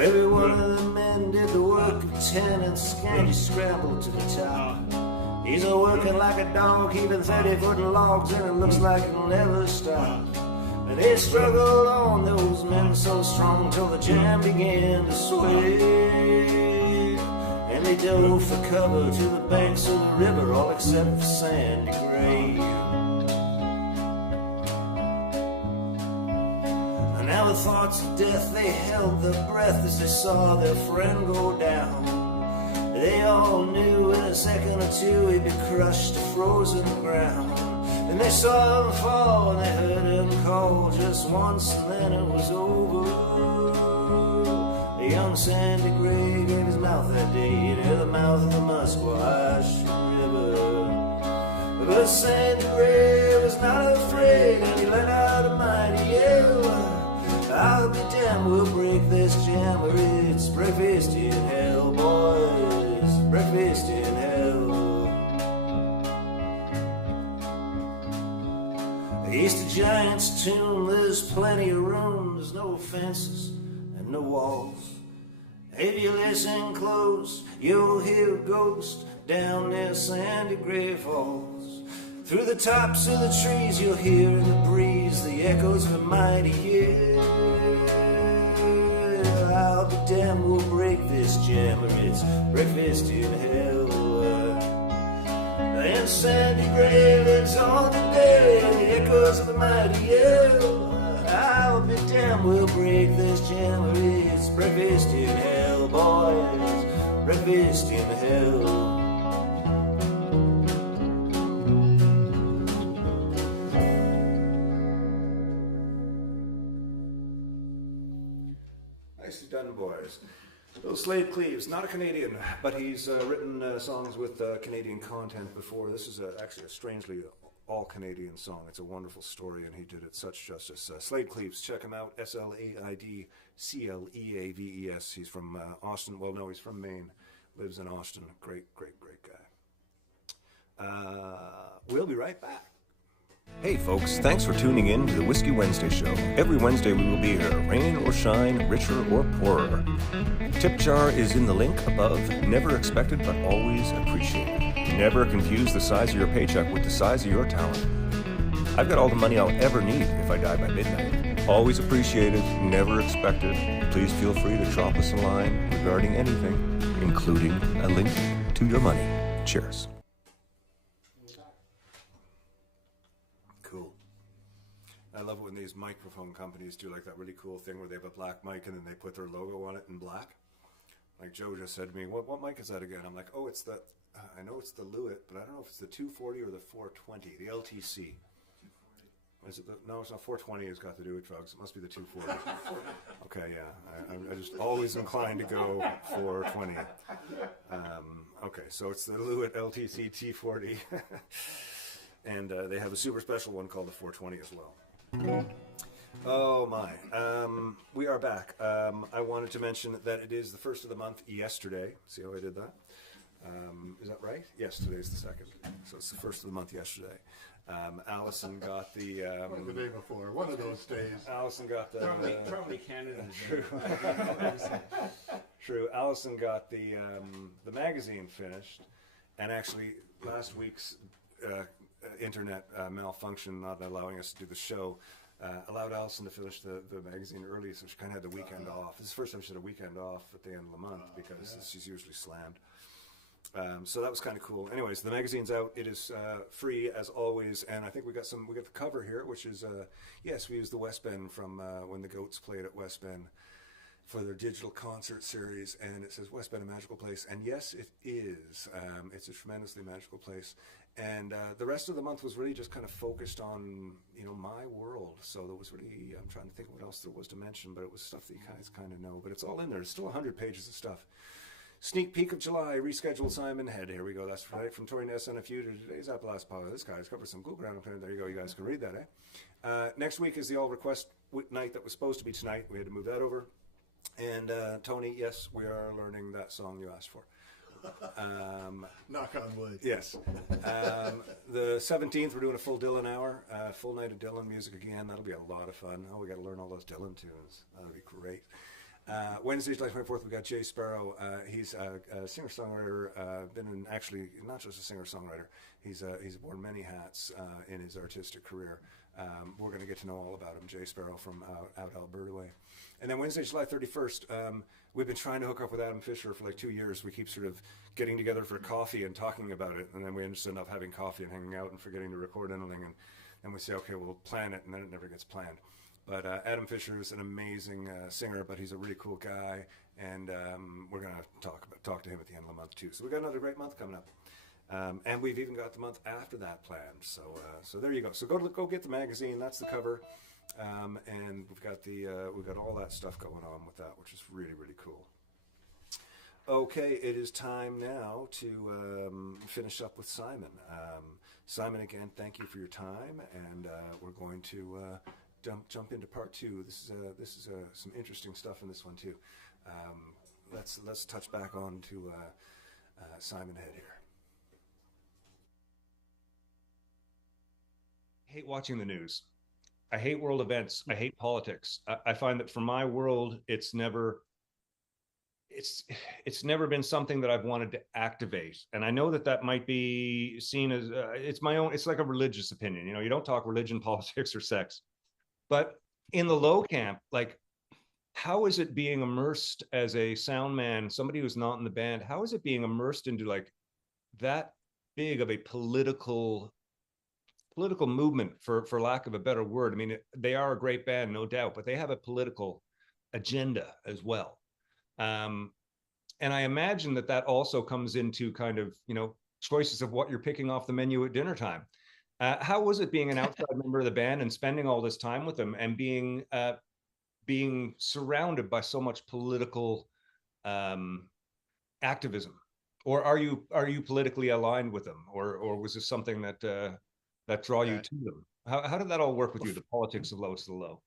Every one of the men did the work of 10, and Scanty scrambled to the top. He's a working like a dog, heaving 30-foot logs, and it looks like it'll never stop. And they struggled on, those men so strong, till the jam began to sway. And they dove for cover to the banks of the river, all except for Sandy Gray. Now with thoughts of death, they held their breath as they saw their friend go down. They all knew in a second or two he'd be crushed to frozen ground. And they saw him fall and they heard him call just once, and then it was over. Young Sandy Gray gave his mouth that day near the mouth of the Musquash River. But Sandy Gray was not afraid, and he let out a mighty yell. I'll be damned, we'll break this jam, or it's breakfast in hell, boys, breakfast in hell. East of Giant's Tomb, there's plenty of room, there's no fences and no walls. If you listen close, you'll hear a ghost down near Sandy Gray Falls. Through the tops of the trees, you'll hear in the breeze the echoes of a mighty yell. I'll be damned, we'll break this jam, or it's breakfast in hell. And Sandy Gray lives on today, the echoes of the mighty yell. I'll be damned, we'll break this jam, or it's breakfast in hell, boys, breakfast in hell. Nicely done, boys. Little Slade Cleaves, not a Canadian, but he's written songs with Canadian content before. This is actually a strangely all-Canadian song. It's a wonderful story, and he did it such justice. Slade Cleaves, check him out, SlaidCleaves. He's from Austin. Well, no, he's from Maine. Lives in Austin. Great, great, great guy. We'll be right back. Hey folks, thanks for tuning in to the Whiskey Wednesday show. Every Wednesday we will be here, rain or shine, richer or poorer. Tip jar is in the link above. Never expected but always appreciated. Never confuse the size of your paycheck with the size of your talent. I've got all the money I'll ever need if I die by midnight. Always appreciated, never expected. Please feel free to drop us a line regarding anything, including a link to your money. Cheers. I love it when these microphone companies do like that really cool thing where they have a black mic and then they put their logo on it in black. Like Joe just said to me, what mic is that again? I'm like, oh, it's the, I know it's the Lewitt, but I don't know if it's the 240 or the 420, the LTC. Is it no, it's not 420 has got to do with drugs. It must be the 240. Okay, yeah. I just always inclined to go 420. Okay, so it's the Lewitt LTC T40. And they have a super special one called the 420 as well. Oh my. We are back. I wanted to mention that it is the first of the month yesterday. See how I did that? Is that right? Yes, today's the second. So it's the first of the month yesterday. Allison got the... the day before, one of those days. Allison got the... Probably Canada. True. True. Allison got the magazine finished. And actually, last week's internet malfunction, not allowing us to do the show, allowed Allison to finish the magazine early, so she kind of had the weekend off. This is the first time she had a weekend off at the end of the month because she's usually slammed. So that was kind of cool. Anyways, the magazine's out. It is free as always, and I think we got the cover here, which is yes, we used the West Bend from when the Goats played at West Bend for their digital concert series, and it says West Bend, a magical place. And yes, it is. It's a tremendously magical place. And the rest of the month was really just kind of focused on, you know, my world. So there was really, I'm trying to think what else there was to mention, but it was stuff that you guys kind of know. But it's all in there. There's still 100 pages of stuff. Sneak peek of July, rescheduled Simon Head. Here we go. That's right. From Tori Ness and a few to today's Appalachian Power. This guy's covered some cool ground. There you go. You guys can read that, eh? Next week is the all request night that was supposed to be tonight. We had to move that over. And Tony, yes, we are learning that song you asked for. Knock on wood. Yes. The 17th, we're doing a full Dylan hour, full night of Dylan music again. That'll be a lot of fun. Oh, we got to learn all those Dylan tunes. That'll be great. Wednesday, July 24th, we got Jay Sparrow. He's a singer-songwriter, actually not just a singer-songwriter. He's worn many hats in his artistic career. We're going to get to know all about him, Jay Sparrow from out Alberta way. And then Wednesday, July 31st, we've been trying to hook up with Adam Fisher for like 2 years. We keep sort of getting together for coffee and talking about it, and then we just end up having coffee and hanging out and forgetting to record anything, and then we say, okay, we'll plan it, and then it never gets planned. But Adam Fisher is an amazing singer, but he's a really cool guy, and we're going to talk to him at the end of the month too. So we got another great month coming up, and we've even got the month after that planned. So there you go. So go get the magazine. That's the cover, and we've got all that stuff going on with that, which is really, really cool. Okay, it is time now to finish up with Simon. Simon, again, thank you for your time, and we're going to jump into part two. This is some interesting stuff in this one too. Let's touch back on to Simon Head here. I hate watching the news. I hate world events. I hate politics. I find that for my world, it's never been something that I've wanted to activate. And I know that might be seen as it's my own. It's like a religious opinion. You know, you don't talk religion, politics, or sex. But in the low camp, like, how is it being immersed as a sound man, somebody who's not in the band, how is it being immersed into like that big of a political movement, for lack of a better word? I mean, they are a great band, no doubt, but they have a political agenda as well. And I imagine that also comes into kind of, you know, choices of what you're picking off the menu at dinner time. How was it being an outside member of the band and spending all this time with them and being surrounded by so much political activism? Or are you politically aligned with them, or was this something that draw you to them? How did that all work with you? The politics of Lowest to the Low.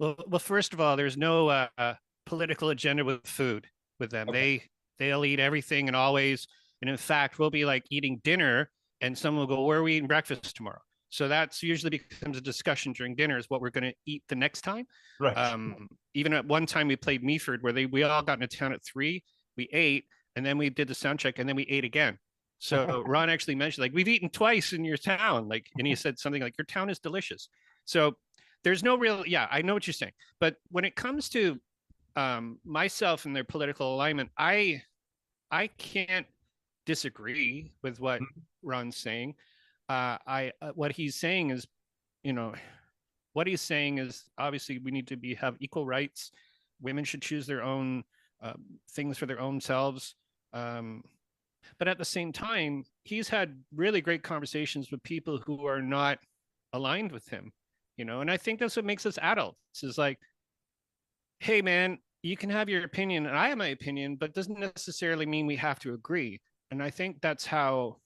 Well, first of all, there's no political agenda with food with them. Okay. They'll eat everything and always, and in fact, we'll be like eating dinner. And someone will go, where are we eating breakfast tomorrow? So that's usually becomes a discussion during dinner is what we're going to eat the next time. Right. Even at one time we played Meaford where we all got into town at 3, we ate, and then we did the sound check, and then we ate again. So Ron actually mentioned, like, we've eaten twice in your town. Like, and he said something like, your town is delicious. So there's no real, yeah, I know what you're saying. But when it comes to myself and their political alignment, I can't disagree with what Ron's saying. What he's saying is, you know, what he's saying is obviously we need to have equal rights. Women should choose their own things for their own selves. But at the same time, he's had really great conversations with people who are not aligned with him, you know, and I think that's what makes us adults is like, hey, man, you can have your opinion and I have my opinion, but it doesn't necessarily mean we have to agree. And I think that's how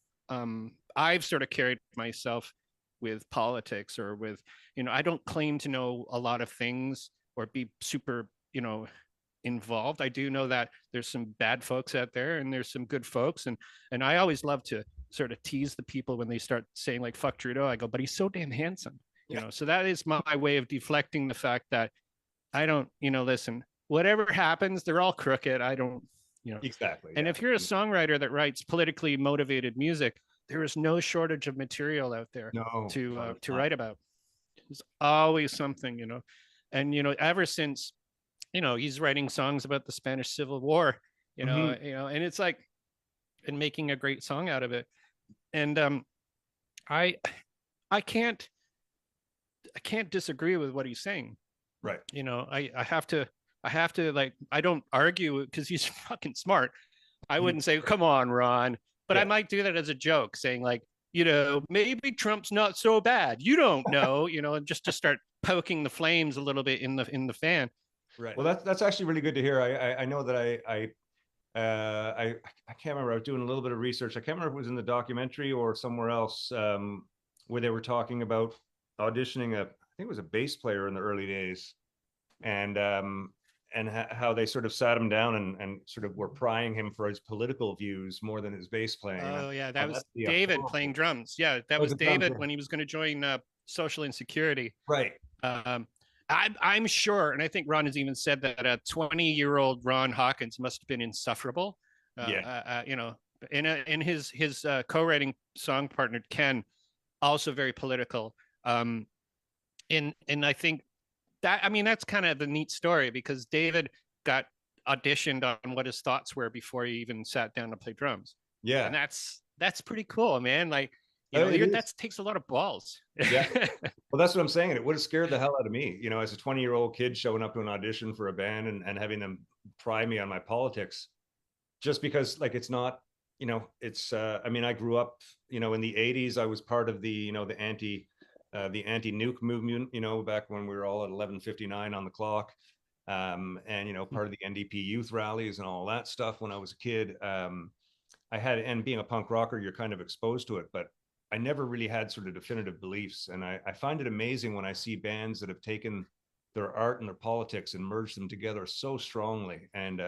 I've sort of carried myself with politics or with, you know, I don't claim to know a lot of things or be super, you know, involved. I do know that there's some bad folks out there and there's some good folks. And I always love to sort of tease the people when they start saying like, fuck Trudeau. I go, but he's so damn handsome, you know? So that is my way of deflecting the fact that I don't, you know, listen, whatever happens, they're all crooked. I don't, you know. Exactly. And if you're a songwriter that writes politically motivated music, there is no shortage of material out there to write about. There's always something, you know. And, you know, ever since, you know, he's writing songs about the Spanish Civil War, you know, and it's like, and making a great song out of it. And I can't disagree with what he's saying. Right. You know, I have to like, I don't argue because he's fucking smart. I wouldn't say, come on, Ron, but I might do that as a joke saying like, you know, maybe Trump's not so bad. You don't know, you know, and just to start poking the flames a little bit in the fan. Right. Well, that's actually really good to hear. I know that I can't remember. I was doing a little bit of research. I can't remember if it was in the documentary or somewhere else where they were talking about auditioning I think it was a bass player in the early days, and how they sort of sat him down and sort of were prying him for his political views more than his bass playing. Oh yeah, that was David playing drums. Yeah, that was David when he was going to join Social Insecurity. Right. I'm sure, and I think Ron has even said that a 20-year-old Ron Hawkins must have been insufferable. You know, in his co-writing song partner Ken, also very political. And I think that, I mean, that's kind of the neat story because David got auditioned on what his thoughts were before he even sat down to play drums. Yeah, and that's pretty cool, man. Like, you know, that takes a lot of balls. Yeah. Well, that's what I'm saying. It would have scared the hell out of me, you know, as a 20-year-old kid showing up to an audition for a band and having them pry me on my politics, just because like, it's not, you know, it's, I mean, I grew up, you know, in the 80s, I was part of the, you know, the anti-nuke movement, you know, back when we were all at 11:59 on the clock. And, you know, part of the NDP youth rallies and all that stuff when I was a kid. And being a punk rocker, you're kind of exposed to it, but I never really had sort of definitive beliefs. And I find it amazing when I see bands that have taken their art and their politics and merged them together so strongly. And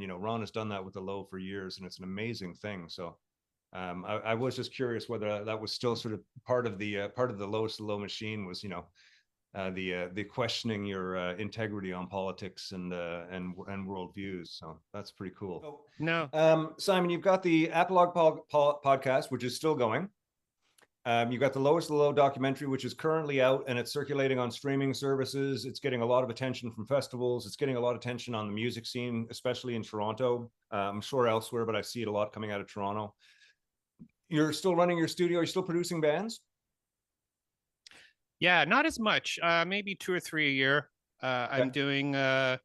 you know, Ron has done that with the Low for years, and it's an amazing thing. So I was just curious whether that was still sort of part of the Lowest Low machine was, you know, the questioning your integrity on politics and worldviews. So that's pretty cool. No, Simon, you've got the Apologue podcast, which is still going. You've got the Lowest Low documentary, which is currently out and it's circulating on streaming services. It's getting a lot of attention from festivals. It's getting a lot of attention on the music scene, especially in Toronto. I'm sure elsewhere, but I see it a lot coming out of Toronto. You're still running your studio. Are you still producing bands? Yeah, not as much. Maybe 2 or 3 a year. I'm doing. I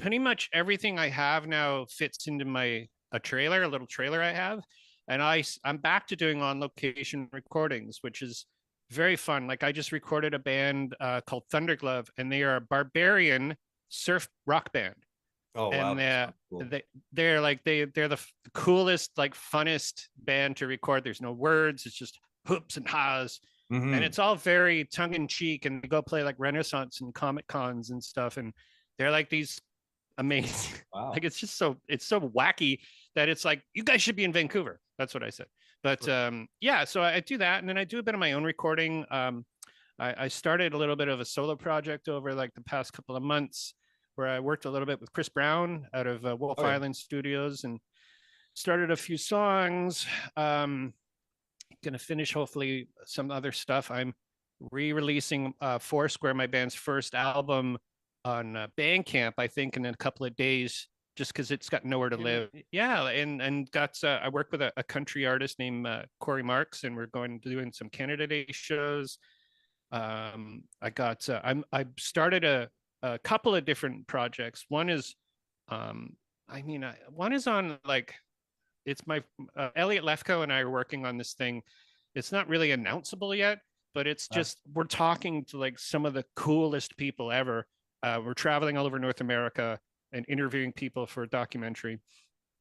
pretty much everything I have now fits into a little trailer I have, and I'm back to doing on location recordings, which is very fun. Like I just recorded a band called Thunderglove, and they are a barbarian surf rock band. Oh wow! And Cool. they're the coolest, like funnest band to record. There's no words. It's just hoops and ha's. Mm-hmm. And it's all very tongue in cheek, and they go play like Renaissance and Comic Cons and stuff. And they're like these amazing, like it's so wacky that it's like, you guys should be in Vancouver. That's what I said. But yeah, so I do that. And then I do a bit of my own recording. I started a little bit of a solo project over like the past couple of months where I worked a little bit with Chris Brown out of Wolf Island Studios and started a few songs. Gonna finish hopefully some other stuff. I'm re-releasing Foursquare, my band's first album, on Bandcamp, I think in a couple of days, just because it's got nowhere to live. Yeah, and got I work with a country artist named Corey Marks, and we're going to doing some Canada Day shows. I started a couple of different projects. One is, one is on like, it's my Elliot Lefko and I are working on this thing. It's not really announceable yet, but it's just we're talking to like some of the coolest people ever. We're traveling all over North America and interviewing people for a documentary.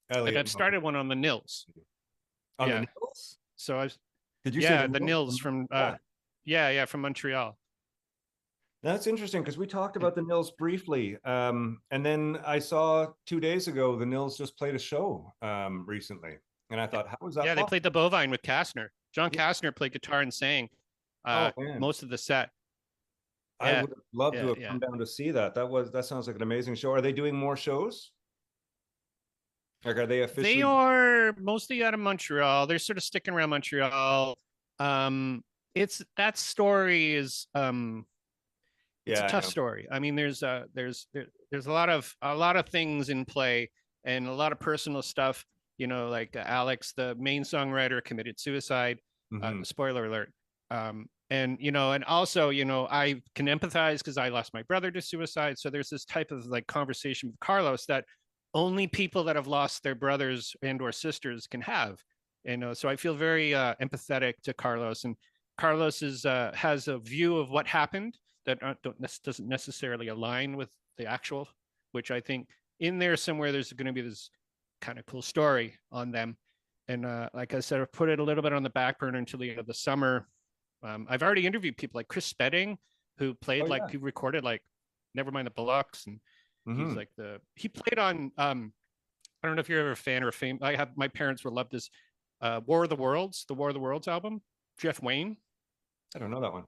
Elliot, and I've started one on the Nils. On the Nils? So I was. Did you yeah, say the Nils from from Montreal. That's interesting because we talked about the Nils briefly. And then I saw 2 days ago, the Nils just played a show recently. And I thought, how was that? Yeah, they played the Bovine with Kastner. John Kastner played guitar and sang most of the set. I would love to have come down to see that. That sounds like an amazing show. Are they doing more shows? Like, are they officially? They are mostly out of Montreal. They're sort of sticking around Montreal. That story is it's a tough story. I mean, there's a lot of things in play and a lot of personal stuff. You know, like Alex, the main songwriter, committed suicide. Spoiler alert. And and also, I can empathize because I lost my brother to suicide. So there's this type of like conversation with Carlos that only people that have lost their brothers and or sisters can have. So I feel very empathetic to Carlos, and Carlos has a view of what happened that doesn't necessarily align with the actual, which I think in there somewhere there's going to be this kind of cool story on them. And like I said, I've put it a little bit on the back burner until the end of the summer. I've already interviewed people like Chris Spedding, who played he recorded like Nevermind the Bollocks, and he's like he played on I don't know if you're ever a fan or fame. My parents would love this War of the Worlds album. Jeff Wayne. I don't know that one.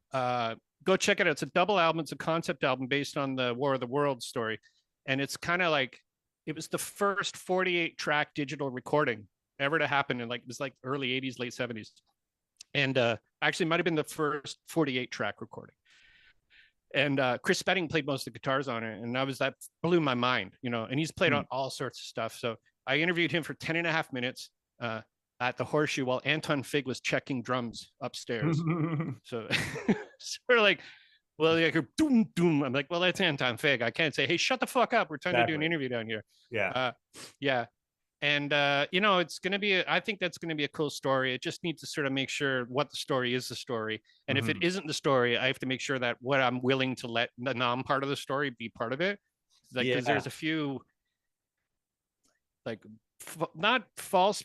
Go check it out. It's a double album. It's a concept album based on the War of the Worlds story, and it's kind of like it was the first 48-track digital recording ever to happen in it was like early 80s, late 70s. And actually might have been the first 48-track recording. And Chris Spedding played most of the guitars on it. And that blew my mind, and he's played on all sorts of stuff. So I interviewed him for 10 and a half minutes at the Horseshoe while Anton Fig was checking drums upstairs. So sort of like, well, like doom, doom. I'm like, well, that's Anton Fig. I can't say, hey, shut the fuck up. We're trying to do an interview down here. Yeah. Yeah. And, it's going to be, I think that's going to be a cool story. It just needs to sort of make sure what the story is the story. And if it isn't the story, I have to make sure that what I'm willing to let the non-part of the story be part of it. Like, because there's a few, like, not false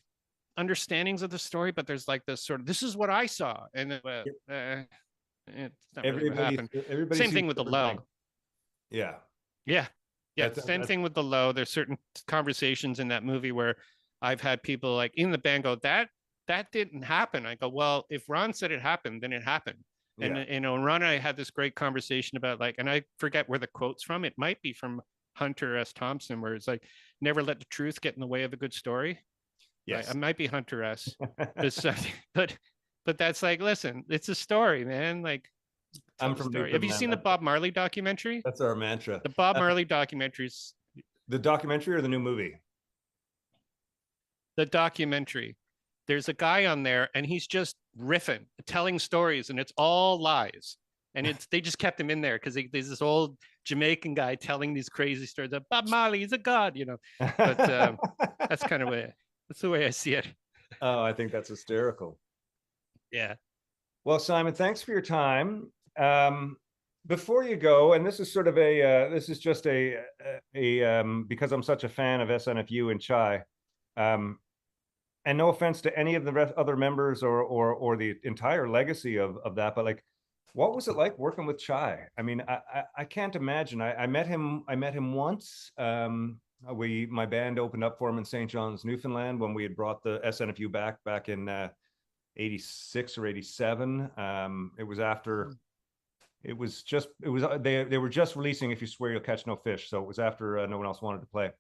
understandings of the story, but there's like this sort of, this is what I saw. And it's not really what happened. Same thing with the low. Yeah. Yeah. Yeah, same thing with the low. There's certain conversations in that movie where I've had people like in the band go, that didn't happen. I go, well, if Ron said it happened, then it happened. And Ron and I had this great conversation about like, and I forget where the quote's from. It might be from Hunter S. Thompson, where it's like, never let the truth get in the way of a good story. Yes, I might be Hunter S. but that's like, listen, it's a story, man. Like. I'm from Newfoundland. Have you seen the Bob Marley documentary? That's our mantra. The Bob Marley documentaries. The documentary or the new movie? The documentary. There's a guy on there and he's just riffing, telling stories, and it's all lies. And they just kept him in there because there's this old Jamaican guy telling these crazy stories that Bob Marley is a god, But that's kind of that's the way I see it. Oh, I think that's hysterical. Yeah. Well, Simon, thanks for your time. Before you go, and this is sort of because I'm such a fan of SNFU and Chai, and no offense to any of the other members or the entire legacy of that, but like, what was it like working with Chai? I mean, I can't imagine. I met him once. My band opened up for him in St. John's, Newfoundland, when we had brought the SNFU back in 86 or 87. It was after. They were just releasing If You Swear You'll Catch No Fish, so it was after no one else wanted to play.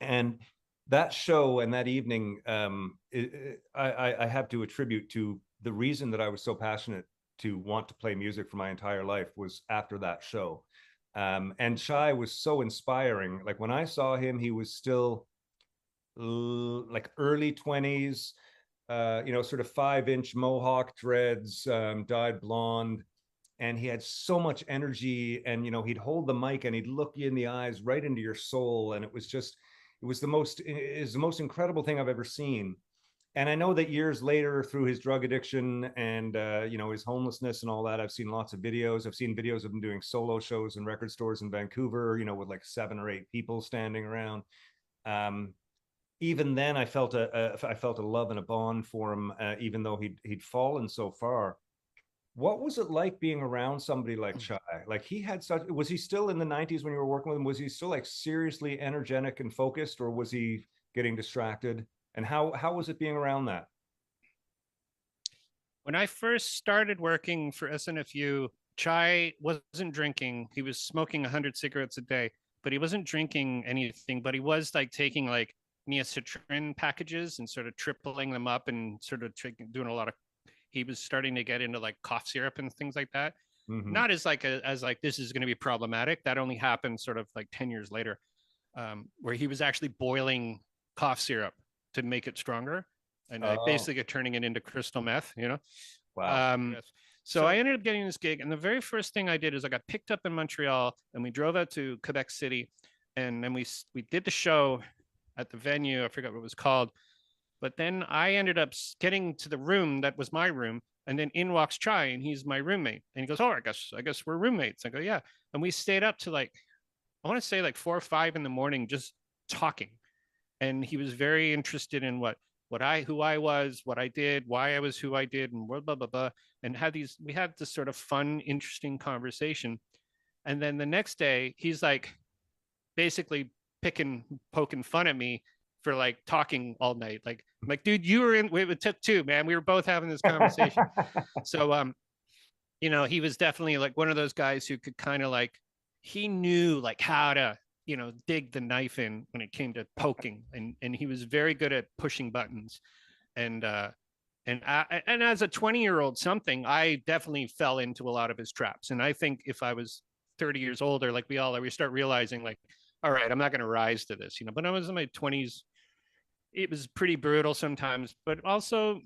And that show and that evening, I have to attribute to the reason that I was so passionate to want to play music for my entire life was after that show. And Chai was so inspiring. Like when I saw him, he was still like early 20s, sort of 5-inch mohawk dreads, dyed blonde. and he had so much energy, and he'd hold the mic and he'd look you in the eyes, right into your soul, and it was the most incredible thing I've ever seen. And I know that years later, through his drug addiction and his homelessness and all that, I've seen lots of videos. I've seen videos of him doing solo shows in record stores in Vancouver, with like 7 or 8 people standing around. Even then, I felt a love and a bond for him, even though he'd fallen so far. What was it like being around somebody like Chai? Like, was he still in the 90s when you were working with him? Was he still like seriously energetic and focused, or was he getting distracted? And how was it being around that? When I first started working for SNFU, Chai wasn't drinking. He was smoking 100 cigarettes a day, but he wasn't drinking anything. But he was like taking like neocitrin packages and sort of tripling them up and sort of doing a lot of. He was starting to get into like cough syrup and things like that. Mm-hmm. Not as like this is going to be problematic. That only happened sort of like 10 years later, where he was actually boiling cough syrup to make it stronger, and basically turning it into crystal meth. Wow. So I ended up getting this gig, and the very first thing I did is I got picked up in Montreal, and we drove out to Quebec City, and then we did the show at the venue. I forgot what it was called. But then I ended up getting to the room that was my room, and then in walks Chai, and he's my roommate. And he goes, "Oh, I guess we're roommates." I go, "Yeah." And we stayed up to like, I want to say like 4 or 5 in the morning, just talking. And he was very interested in who I was, what I did, why I was who I did, and blah blah blah blah. And we had this sort of fun, interesting conversation. And then the next day, he's like, basically poking fun at me for like talking all night. Like, I'm like, dude, you were in, it took 2, man. We were both having this conversation. So, he was definitely like one of those guys who could kind of like, he knew like how to, dig the knife in when it came to poking. And he was very good at pushing buttons. And as a 20-year-old something, I definitely fell into a lot of his traps. And I think if I was 30 years older, like we all are, we start realizing like, all right, I'm not going to rise to this, but I was in my 20s. It was pretty brutal sometimes, but also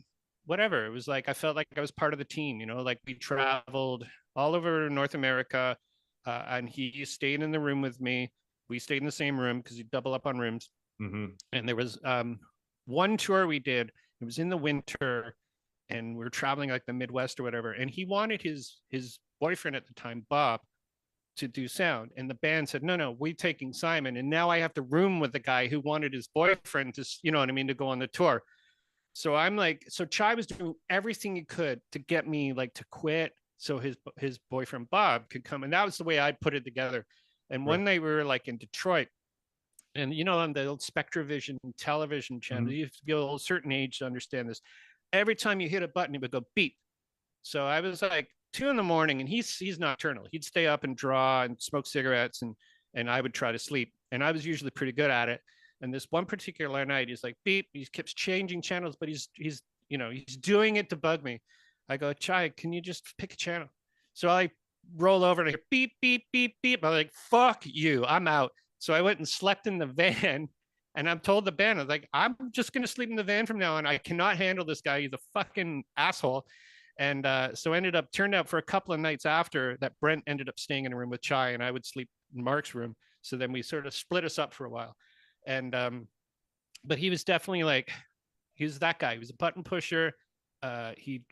whatever. It was like, I felt like I was part of the team, like we traveled all over North America, and he stayed in the room with me. We stayed in the same room because you double up on rooms. Mm-hmm. And there was one tour we did. It was in the winter, and we were traveling like the Midwest or whatever. And he wanted his boyfriend at the time, Bob, to do sound, and the band said, no, we're taking Simon. And now I have to room with the guy who wanted his boyfriend to, to go on the tour. So I'm like, so Chai was doing everything he could to get me like to quit, so his boyfriend Bob could come. And that was the way I put it together. And one night we were like in Detroit, and on the old SpectraVision television channel, you have to be a certain age to understand this. Every time you hit a button, it would go beep. So I was like 2 in the morning, and he's nocturnal. He'd stay up and draw and smoke cigarettes, and I would try to sleep. And I was usually pretty good at it. And this one particular night, he's like beep. He keeps changing channels, but he's doing it to bug me. I go, Chai, can you just pick a channel? So I roll over and I hear beep beep beep beep. I'm like, fuck you, I'm out. So I went and slept in the van. And I'm told the band, I was like, I'm just gonna sleep in the van from now on. I cannot handle this guy. He's a fucking asshole. And so turned out for a couple of nights after that, Brent ended up staying in a room with Chai, and I would sleep in Mark's room. So then we sort of split us up for a while. And but he was definitely like, he was that guy. He was a button pusher. He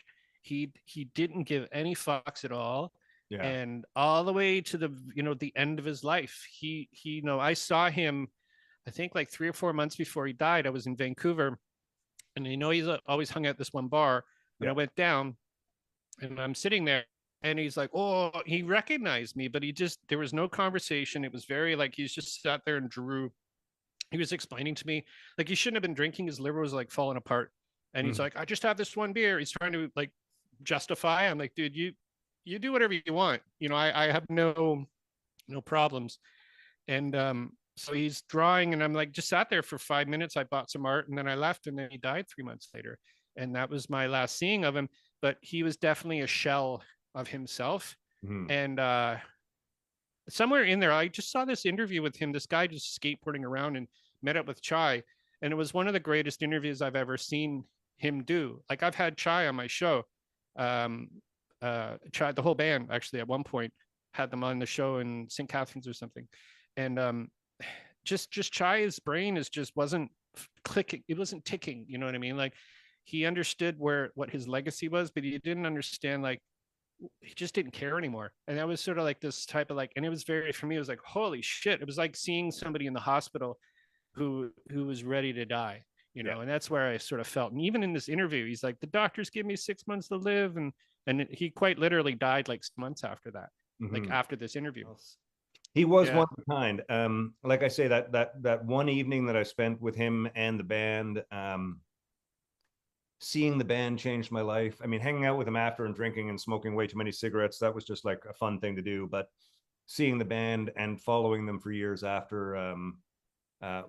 didn't give any fucks at all. Yeah. And all the way to the end of his life, he I saw him, I think like 3 or 4 months before he died. I was in Vancouver, and he's always hung out at this one bar. And I went down, and I'm sitting there, and he's like, oh, he recognized me, but there was no conversation. It was very like, he's just sat there and drew. He was explaining to me, like, he shouldn't have been drinking. His liver was like falling apart. And he's like, I just have this one beer. He's trying to like justify. I'm like, dude, you do whatever you want. I have no problems. And so he's drawing, and I'm like, just sat there for 5 minutes. I bought some art, and then I left, and then he died 3 months later. And that was my last seeing of him. But he was definitely a shell of himself. And somewhere in there, I just saw this interview with him, this guy just skateboarding around, and met up with Chai. And it was one of the greatest interviews I've ever seen him do. Like, I've had Chai on my show. Chai, the whole band actually at one point had them on the show in St. Catharines or something, and just Chai's brain wasn't clicking, it wasn't ticking, you know what I mean? Like, he understood what his legacy was, but he didn't understand, like, he just didn't care anymore. And that was sort of like this type of, like, and it was very, for me, it was like, holy shit. It was like seeing somebody in the hospital who was ready to die, you know. And that's where I sort of felt. And even in this interview, he's like, the doctors give me 6 months to live, and he quite literally died like 6 months after that, like after this interview. He was one of a kind. Like I say, that one evening that I spent with him and the band, seeing the band changed my life. I mean, hanging out with him after and drinking and smoking way too many cigarettes, that was just like a fun thing to do. But seeing the band and following them for years after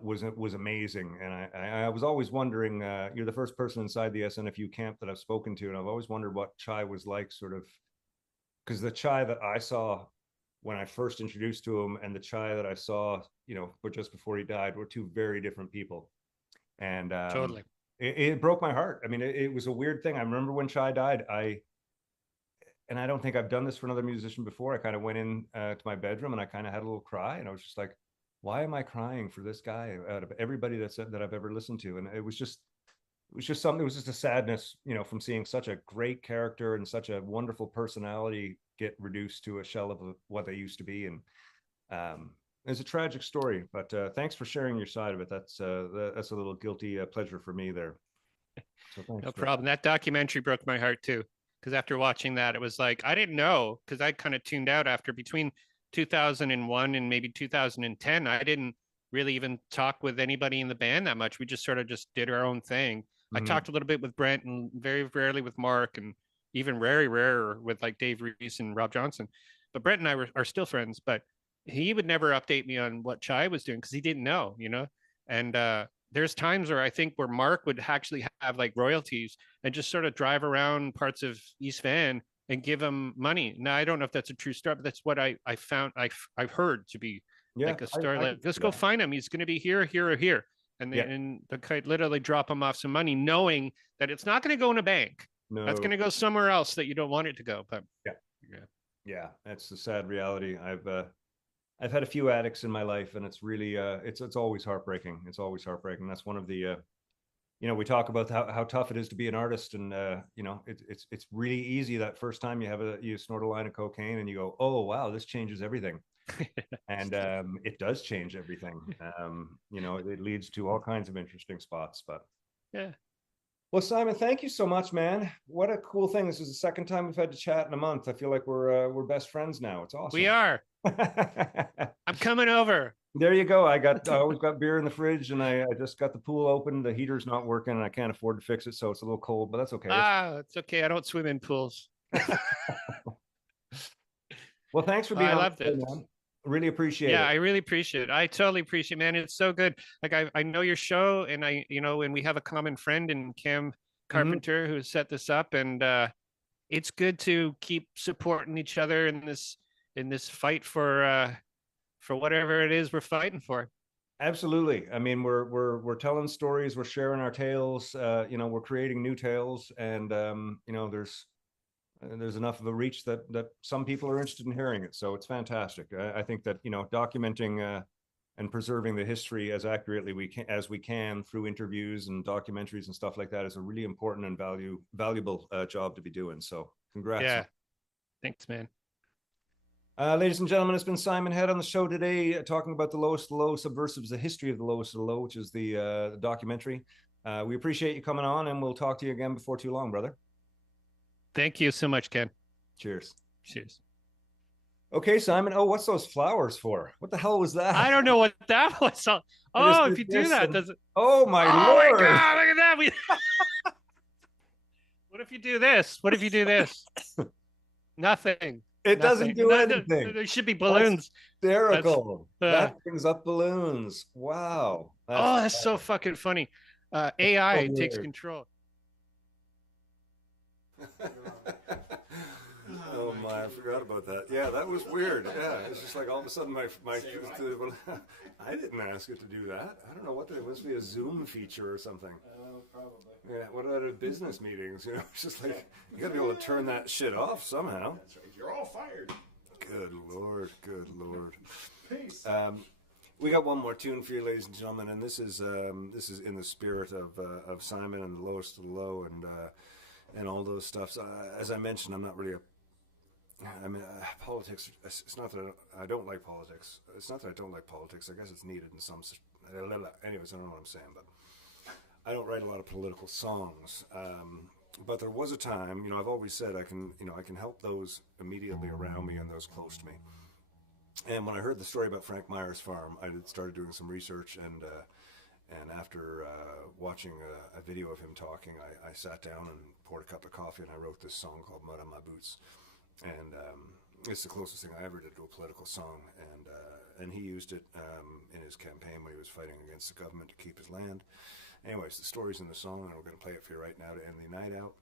was amazing. And I was always wondering, you're the first person inside the SNFU camp that I've spoken to, and I've always wondered what Chai was like, sort of, because the Chai that I saw when I first introduced to him and the Chai that I saw, you know, but just before he died, were two very different people. And Totally. It broke my heart. I mean, it was a weird thing. I remember when Chai died, and I don't think I've done this for another musician before. I kind of went in to my bedroom and I kind of had a little cry, and I was just like, why am I crying for this guy out of everybody that I've ever listened to? And it was just something, it was just a sadness, you know, from seeing such a great character and such a wonderful personality get reduced to a shell of what they used to be. And it's a tragic story, but thanks for sharing your side of it. That's a little guilty pleasure for me there. So no problem. That documentary broke my heart too, because after watching that, it was like, I didn't know, because I kind of tuned out after between 2001 and maybe 2010. I didn't really even talk with anybody in the band that much. We just sort of just did our own thing. I talked a little bit with Brent and very rarely with Mark, and even very rare with like Dave Reese and Rob Johnson. But Brent and I are still friends, but he would never update me on what Chai was doing because he didn't know, you know. And there's times where I think where Mark would actually have like royalties and just sort of drive around parts of East Van and give him money. Now, I don't know if that's a true story, but that's what I found, I've heard to be like a story. Like, let's go find him. He's going to be here, here, or here. And and the kite literally drop him off some money, knowing that it's not going to go in a bank. No, that's going to go somewhere else that you don't want it to go. But yeah, that's the sad reality. I've had a few addicts in my life, and it's really it's always heartbreaking. It's always heartbreaking. That's one of the you know, we talk about how tough it is to be an artist, and you know, it's really easy that first time you snort a line of cocaine and you go, oh wow, this changes everything. And it does change everything. You know, it leads to all kinds of interesting spots. But yeah. Well, Simon, thank you so much, man. What a cool thing. This is the second time we've had to chat in a month. I feel like we're best friends now. It's awesome. We are. I'm coming over. There you go. I always got beer in the fridge, and I just got the pool open. The heater's not working, and I can't afford to fix it, so it's a little cold, but that's okay. It's okay. I don't swim in pools. Well, thanks for being on. I loved it. Man. Really appreciate it. Yeah, I really appreciate it. I totally appreciate it, man. It's so good. Like, I know your show, and and we have a common friend in Cam Carpenter who set this up, and it's good to keep supporting each other in this fight for whatever it is we're fighting for. Absolutely. I mean, we're telling stories, we're sharing our tales, you know, we're creating new tales, and you know, there's enough of a reach that some people are interested in hearing it. So it's fantastic. I think that, you know, documenting and preserving the history as accurately as we can through interviews and documentaries and stuff like that is a really important and valuable job to be doing. So congrats. Yeah. Thanks, man. Ladies and gentlemen, it's been Simon Head on the show today, talking about The Lowest of the Low, Subversives, the history of The Lowest of the Low, which is the documentary. We appreciate you coming on, and we'll talk to you again before too long, brother. Thank you so much, Ken. Cheers. Cheers. Okay, Simon. Oh, what's those flowers for? What the hell was that? I don't know what that was. Oh, if you do that, does it? Oh my lord! Oh my god! Look at that. What if you do this? What if you do this? Nothing. It doesn't do anything. There should be balloons. That's hysterical. That brings up balloons. Wow. That's so fucking funny. AI takes control. Oh my, I forgot about that. Yeah, that was weird. Yeah, it's just like all of a sudden my I didn't ask it to do that. I don't know what it must be, a Zoom feature or something. Probably. Yeah, what about at business meetings? You know, it's just like you gotta be able to turn that shit off somehow. That's right. You're all fired. Good lord, good lord. Peace. We got one more tune for you, ladies and gentlemen, and this is in the spirit of Simon and the Lowest of the Low and all those stuff. So, as I mentioned, I'm not really politics. It's not that I don't like politics. It's not that I don't like politics. I guess it's needed in some. Anyways, I don't know what I'm saying, but I don't write a lot of political songs. But there was a time, I've always said I can help those immediately around me and those close to me. And when I heard the story about Frank Meyer's farm, I started doing some research, and after watching a video of him talking, I sat down and poured a cup of coffee, and I wrote this song called Mud on My Boots. And it's the closest thing I ever did to a political song, and he used it in his campaign when he was fighting against the government to keep his land. Anyways, the story's in the song, and we're going to play it for you right now to end the night out.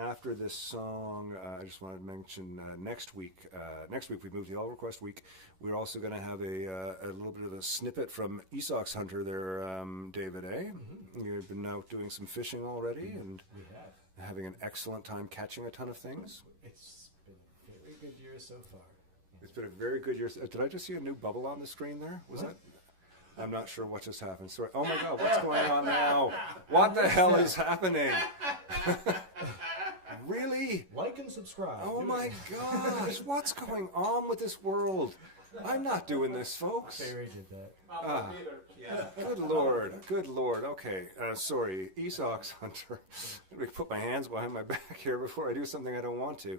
After this song, I just wanted to mention next week we moved the All Request Week. We're also going to have a little bit of a snippet from Esox Hunter there, David, eh? Mm-hmm. You've been out doing some fishing already, and we have. Having an excellent time catching a ton of things. It's been a very good year so far. It's been a very good year. Did I just see a new bubble on the screen there? Was that? I'm not sure what just happened. Sorry. Oh my God, what's going on now? What the hell is happening? Really? Like and subscribe. Oh my gosh, what's going on with this world? I'm not doing this, folks. Barry did that. Yeah. Good lord, good lord. Okay, sorry, Esox Hunter. Let me put my hands behind my back here before I do something I don't want to.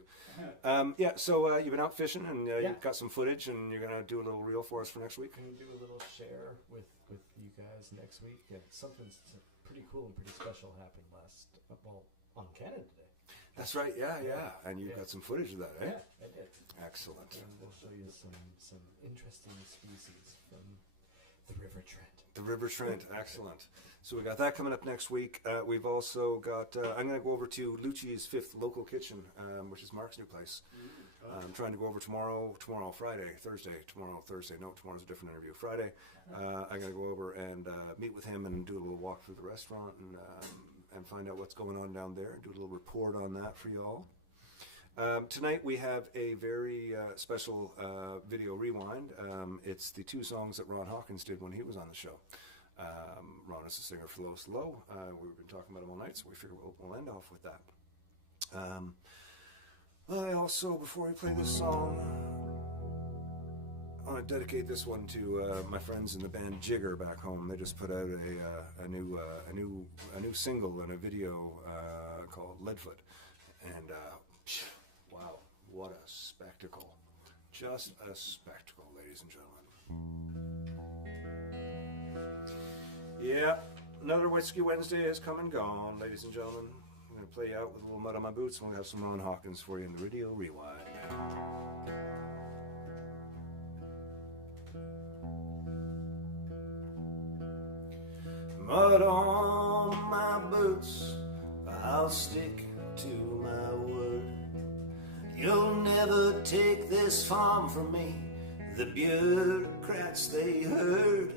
So you've been out fishing, and you've got some footage, and you're going to do a little reel for us for next week? I'm going to do a little share with you guys next week. Yeah, something pretty cool and pretty special happened on Canada Day. That's right, yeah. And you've got some footage of that, eh? Yeah, I did. Excellent. And we'll show you some interesting species from the River Trent. The River Trent, excellent. So we got that coming up next week. We've also got, I'm going to go over to Lucci's 5th Local Kitchen, which is Mark's new place. I'm trying to go over tomorrow, Thursday. No, tomorrow's a different interview. Friday, I'm going to go over and meet with him and do a little walk through the restaurant and find out what's going on down there and do a little report on that for y'all. Tonight we have a very special video rewind. It's the 2 songs that Ron Hawkins did when he was on the show. Ron is the singer for Lowest Low. We've been talking about him all night, so we figure we'll end off with that. I also, before we play this song, I want to dedicate this one to my friends in the band Jigger back home. They just put out a new single and a video called Leadfoot, and wow, what a spectacle! Just a spectacle, ladies and gentlemen. Yeah, another Whiskey Wednesday has come and gone, ladies and gentlemen. I'm going to play you out with a little Mud on My Boots, and we'll have some Ron Hawkins for you in the video rewind. Mud on my boots, I'll stick to my word. You'll never take this farm from me, the bureaucrats they heard.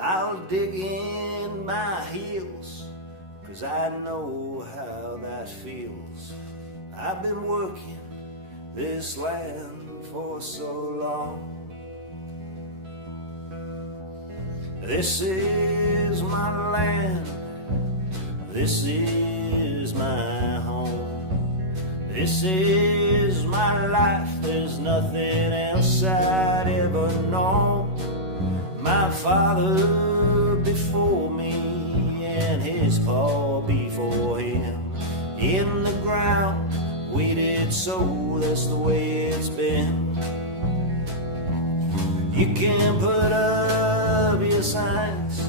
I'll dig in my heels, 'cause I know how that feels. I've been working this land for so long. This is my land, this is my home, this is my life, there's nothing else I'd ever known. My father before me and his paw before him, in the ground we did sow, that's the way it's been. You can put up your signs,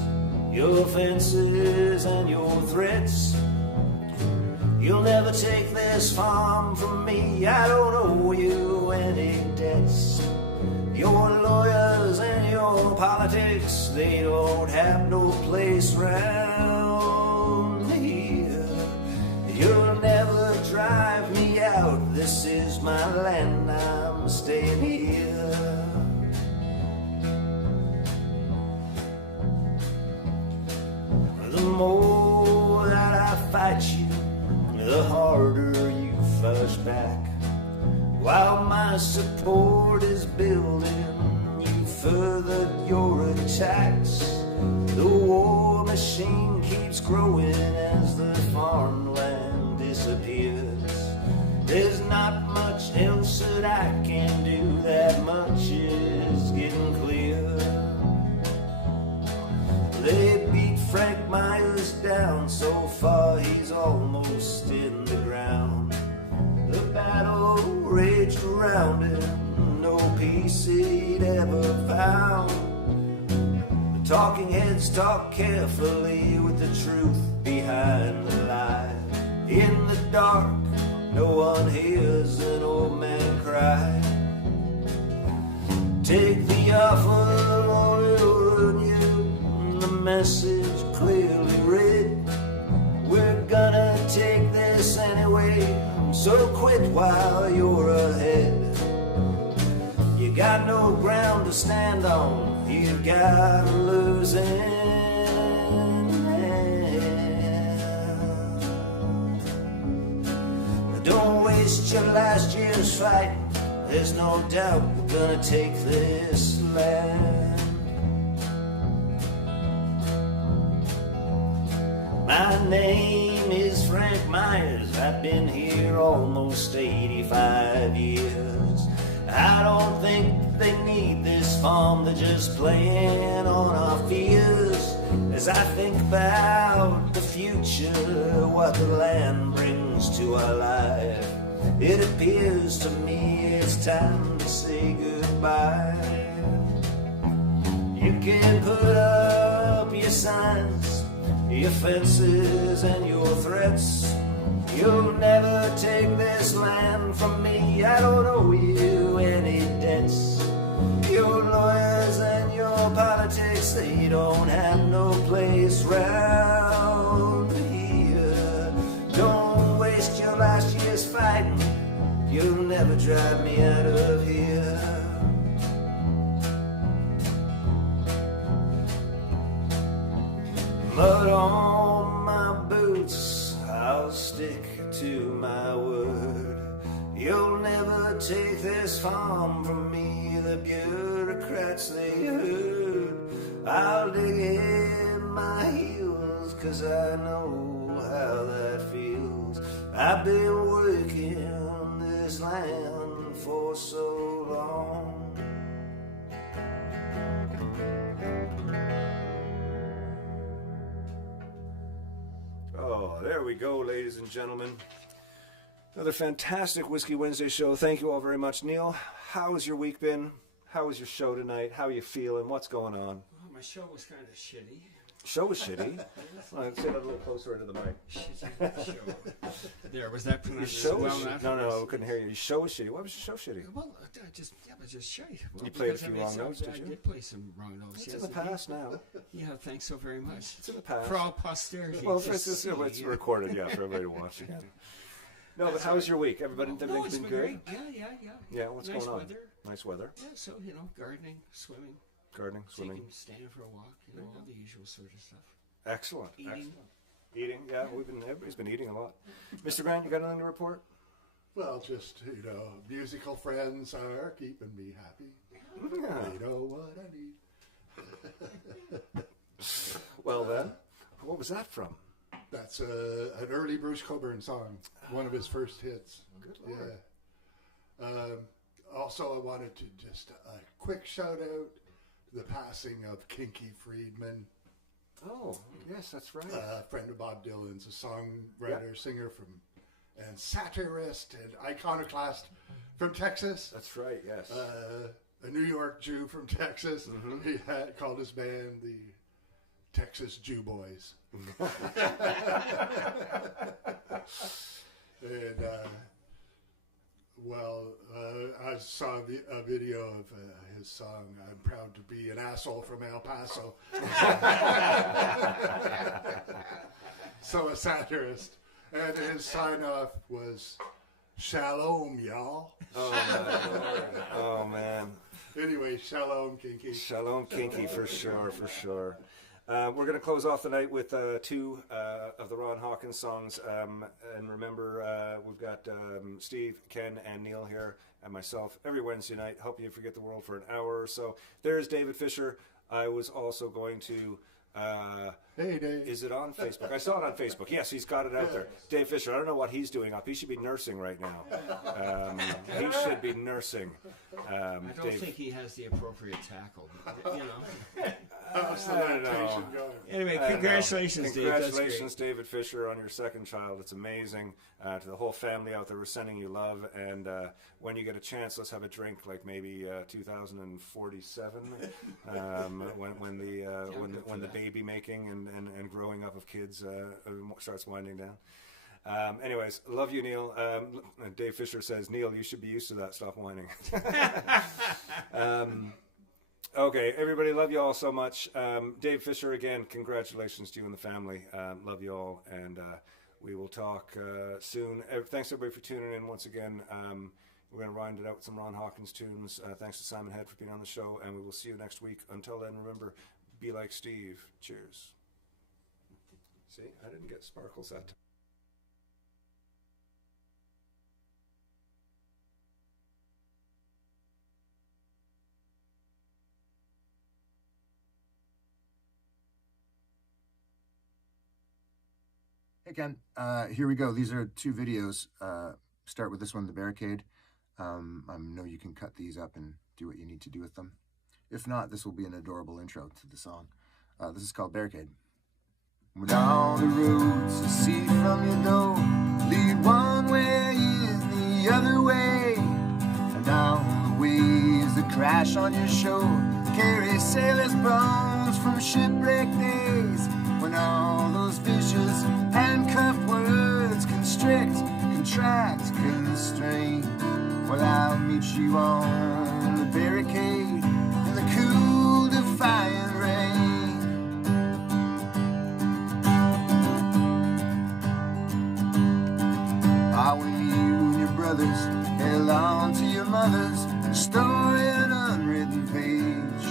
your fences and your threats. You'll never take this farm from me, I don't owe you any debts. Your lawyers and your politics, they don't have no place round here. You'll never drive me out, this is staying here. The more that I fight you, the harder you fuss back. While my support is building, you furthered your attacks. The war machine keeps growing as the farmland disappears. There's not much else that I can do, that much is getting clear. They beat Frank Myers down so far he's almost in the ground. The battle raged around him, no peace he'd ever found. The talking heads talk carefully with the truth behind the lie. In the dark, no one hears an old man cry. Take the offer or it'll ruin you, the message clearly read. We're gonna take this anyway, so quit while you're ahead. You got no ground to stand on, you got a losing hand. Don't waste your last year's fighting, there's no doubt we're gonna take this land. My name is Frank Myers, I've been here almost 85 years. I don't think they need this farm, they're just playing on our fears. As I think about the future, what the land brings to our life, it appears to me it's time to say goodbye. You can put up your signs, your fences and your threats. You'll never take this land from me, I don't owe you any debts. Your lawyers and your politics, they don't have no place round here. Don't waste your last year's fighting, you'll never drive me out of here. Mud on my boots, I'll stick to my word. You'll never take this farm from me, the bureaucrats they heard. I'll dig in my heels, cause I know how that feels. I've been working this land for so long. Oh, there we go, ladies and gentlemen. Another fantastic Whiskey Wednesday show. Thank you all very much. Neil, how has your week been? How was your show tonight? How are you feeling? What's going on? Well, my show was kind of shitty. Show was shitty? Well, say that a little closer into the mic. There, was that Your pronounced show well was enough? No, I couldn't hear you. Your show was shitty. Why was your show shitty? Well, just shitty. Well, You played a because, few I mean, wrong so notes, did you? I did play some wrong notes. It's yes, in the indeed. past now. Yeah, thanks so very much. It's in the past. For all posterity. Well, to it's see. recorded, yeah, for everybody to watch again. No, but how was your week? Everybody's No, been it's good? great. Yeah. Yeah, what's Nice going on? weather. Nice weather. Yeah, so, gardening, swimming. Gardening, swimming. Standing for a walk, all the usual sort of stuff. Excellent. Eating. Excellent. Eating, yeah, everybody's been eating a lot. Mr. Grant, you got anything to report? Well, just, musical friends are keeping me happy. Yeah. They know what I need. Well then, what was that from? That's an early Bruce Cockburn song, one of his first hits. Good Lord. Yeah. Also, I wanted to just a quick shout out to the passing of Kinky Friedman. Oh, yes, that's right. A friend of Bob Dylan's, a songwriter, singer and satirist and iconoclast from Texas. That's right, yes. A New York Jew from Texas. Mm-hmm. He had called his band the Texas Jew Boys. And I saw a video of his song, I'm Proud to Be an Asshole from El Paso. So a satirist. And his sign-off was, Shalom, y'all. Oh, my Lord. Oh, man. Anyway, shalom, Kinky. Shalom, Kinky, for sure, for sure. We're going to close off the night with two of the Ron Hawkins songs. And remember, we've got Steve, Ken, and Neil here, and myself every Wednesday night, helping you forget the world for an hour or so. There's David Fisher. I was also going to... hey, Dave. Is it on Facebook? I saw it on Facebook. Yes, he's got it out there. Dave Fisher, I don't know what he's doing up. He should be nursing right now. He should be nursing. I don't think he has the appropriate tackle. You know. How's the lactation going? Anyway, congratulations, Dave. Congratulations, David Fisher, on your second child. It's amazing. To the whole family out there, we're sending you love. And when you get a chance, let's have a drink, like maybe 2047, when the baby making and growing up of kids starts winding down. Anyways, love you, Neil. Dave Fisher says, Neil, you should be used to that. Stop whining. Okay, everybody, love you all so much. Dave Fisher, again, congratulations to you and the family. Love you all, and we will talk soon. Thanks, everybody, for tuning in once again. We're going to round it out with some Ron Hawkins tunes. Thanks to Simon Head for being on the show, and we will see you next week. Until then, remember, be like Steve. Cheers. See, I didn't get sparkles that time. Hey Ken, here we go. These are two videos. Start with this one, The Barricade. I know you can cut these up and do what you need to do with them. If not, this will be an adorable intro to the song. This is called Barricade. With all the roads you see from your door lead one way and the other way, and all the waves that crash on your shore carry sailors' bones from shipwreck days, when all those vicious handcuffed words constrict, contract, constrain. Well, I'll meet you on the barricade in the cool, defiant rain. When you and your brothers held on to your mother's story, an unwritten page.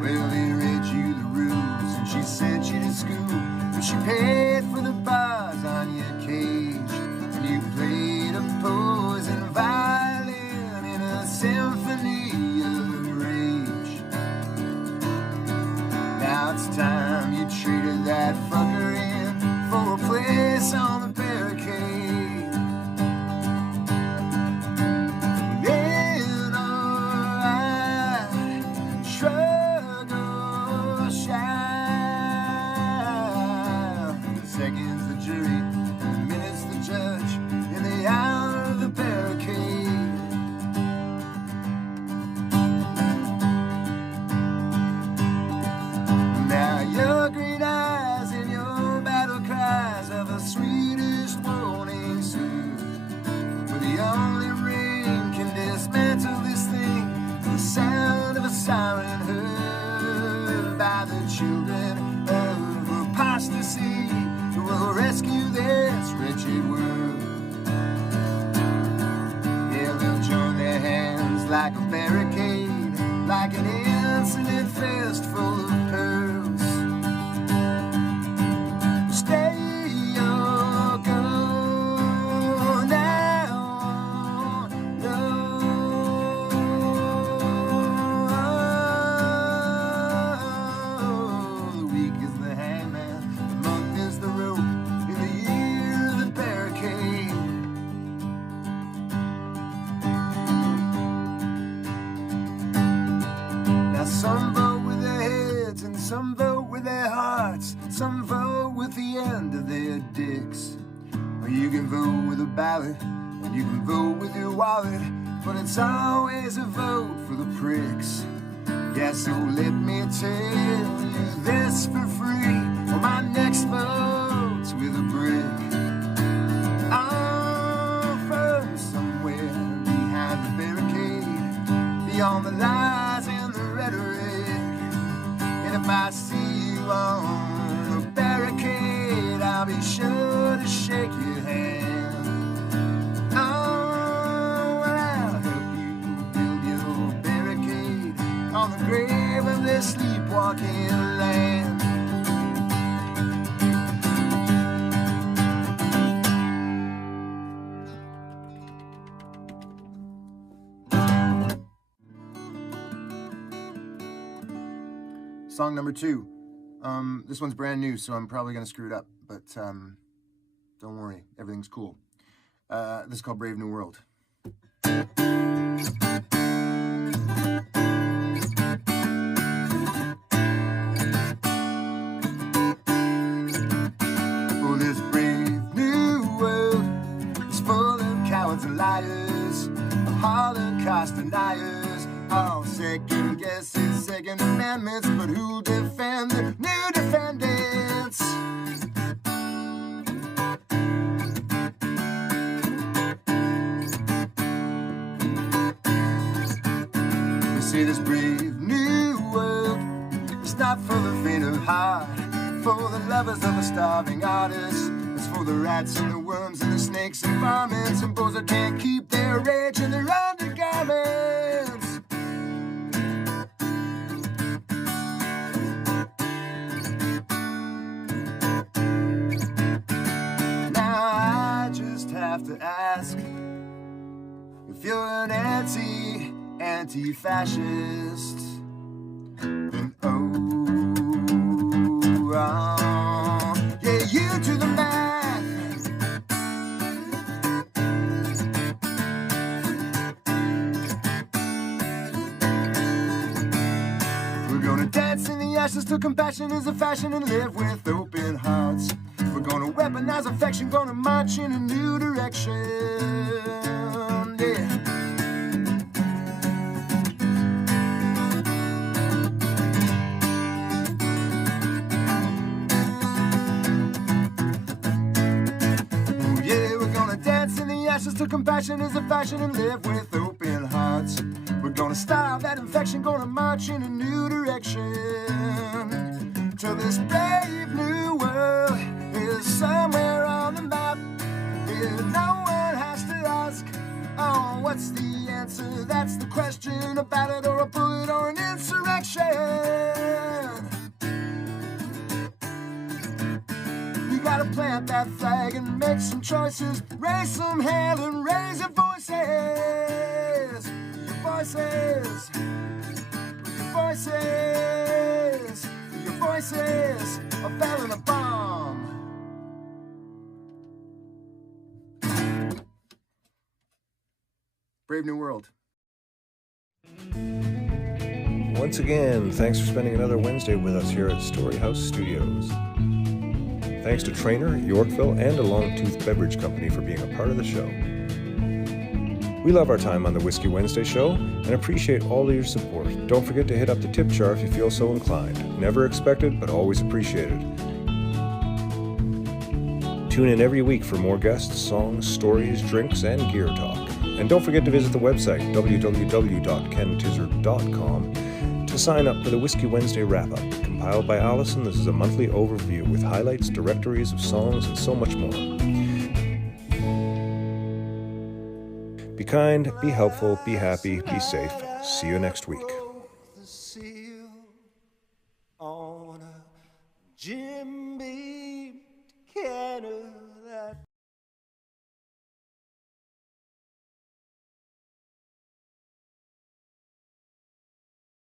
Well, they read you the rules and she sent you to school, and she paid for the bars on your cage, and you played a poison violin in a symphony of rage. Now it's time you traded that fucker in for a place on the barricade. Siren heard by the children of apostasy, who will rescue this wretched world. Yeah, they'll join their hands like a barricade, like an insolent fist full of pearls. Stay your go now, no. Some vote with their heads and some vote with their hearts. Some vote with the end of their dicks. Or you can vote with a ballot and you can vote with your wallet, but it's always a vote for the pricks. Yeah, so let me tell you this for free. Well, my next vote's with a brick. I'm from somewhere behind the barricade, beyond the lies and the rhetoric. And if I see you on the barricade, I'll be sure to shake your hand. this sleepwalking land. Song number 2. This one's brand new, so I'm probably gonna screw it up, but don't worry, everything's cool. This is called Brave New World. Oh, this brave new world is full of cowards and liars, Holocaust deniers, all second guesses, second amendments, but who'll defend the new defendants? They say this brave new world is not for the faint of heart, for the lovers of a starving artist. It's for the rats and the worms and the snakes and varmints and bulls that can't keep their rage in their undergarments. Now I just have to ask if you're an anti-fascist, then yeah, you do the math. We're gonna dance in the ashes till compassion is a fashion and live with open hearts. We're gonna weaponize affection, gonna march in a new direction. Yeah. To compassion is a fashion and live with open hearts. We're gonna stop that infection, gonna march in a new direction. Till this brave new world is somewhere on the map. Yeah, no one has to ask, oh, what's the answer? That's the question, a ballot or a bullet or an insurrection. You gotta plant that flag and make some choices. Raise some hell and raise your voices. Your voices. Your voices. Your voices are failing a bomb. Brave New World. Once again, thanks for spending another Wednesday with us here at Storyhouse Studios. Thanks to Trainer, Yorkville, and a Longtooth Beverage Company for being a part of the show. We love our time on the Whiskey Wednesday show and appreciate all of your support. Don't forget to hit up the tip jar if you feel so inclined. Never expected, but always appreciated. Tune in every week for more guests, songs, stories, drinks, and gear talk. And don't forget to visit the website, www.kentizzard.com, to sign up for the Whiskey Wednesday wrap-up. Compiled by Allison, this is a monthly overview with highlights, directories of songs, and so much more. Be kind, be helpful, be happy, be safe. See you next week.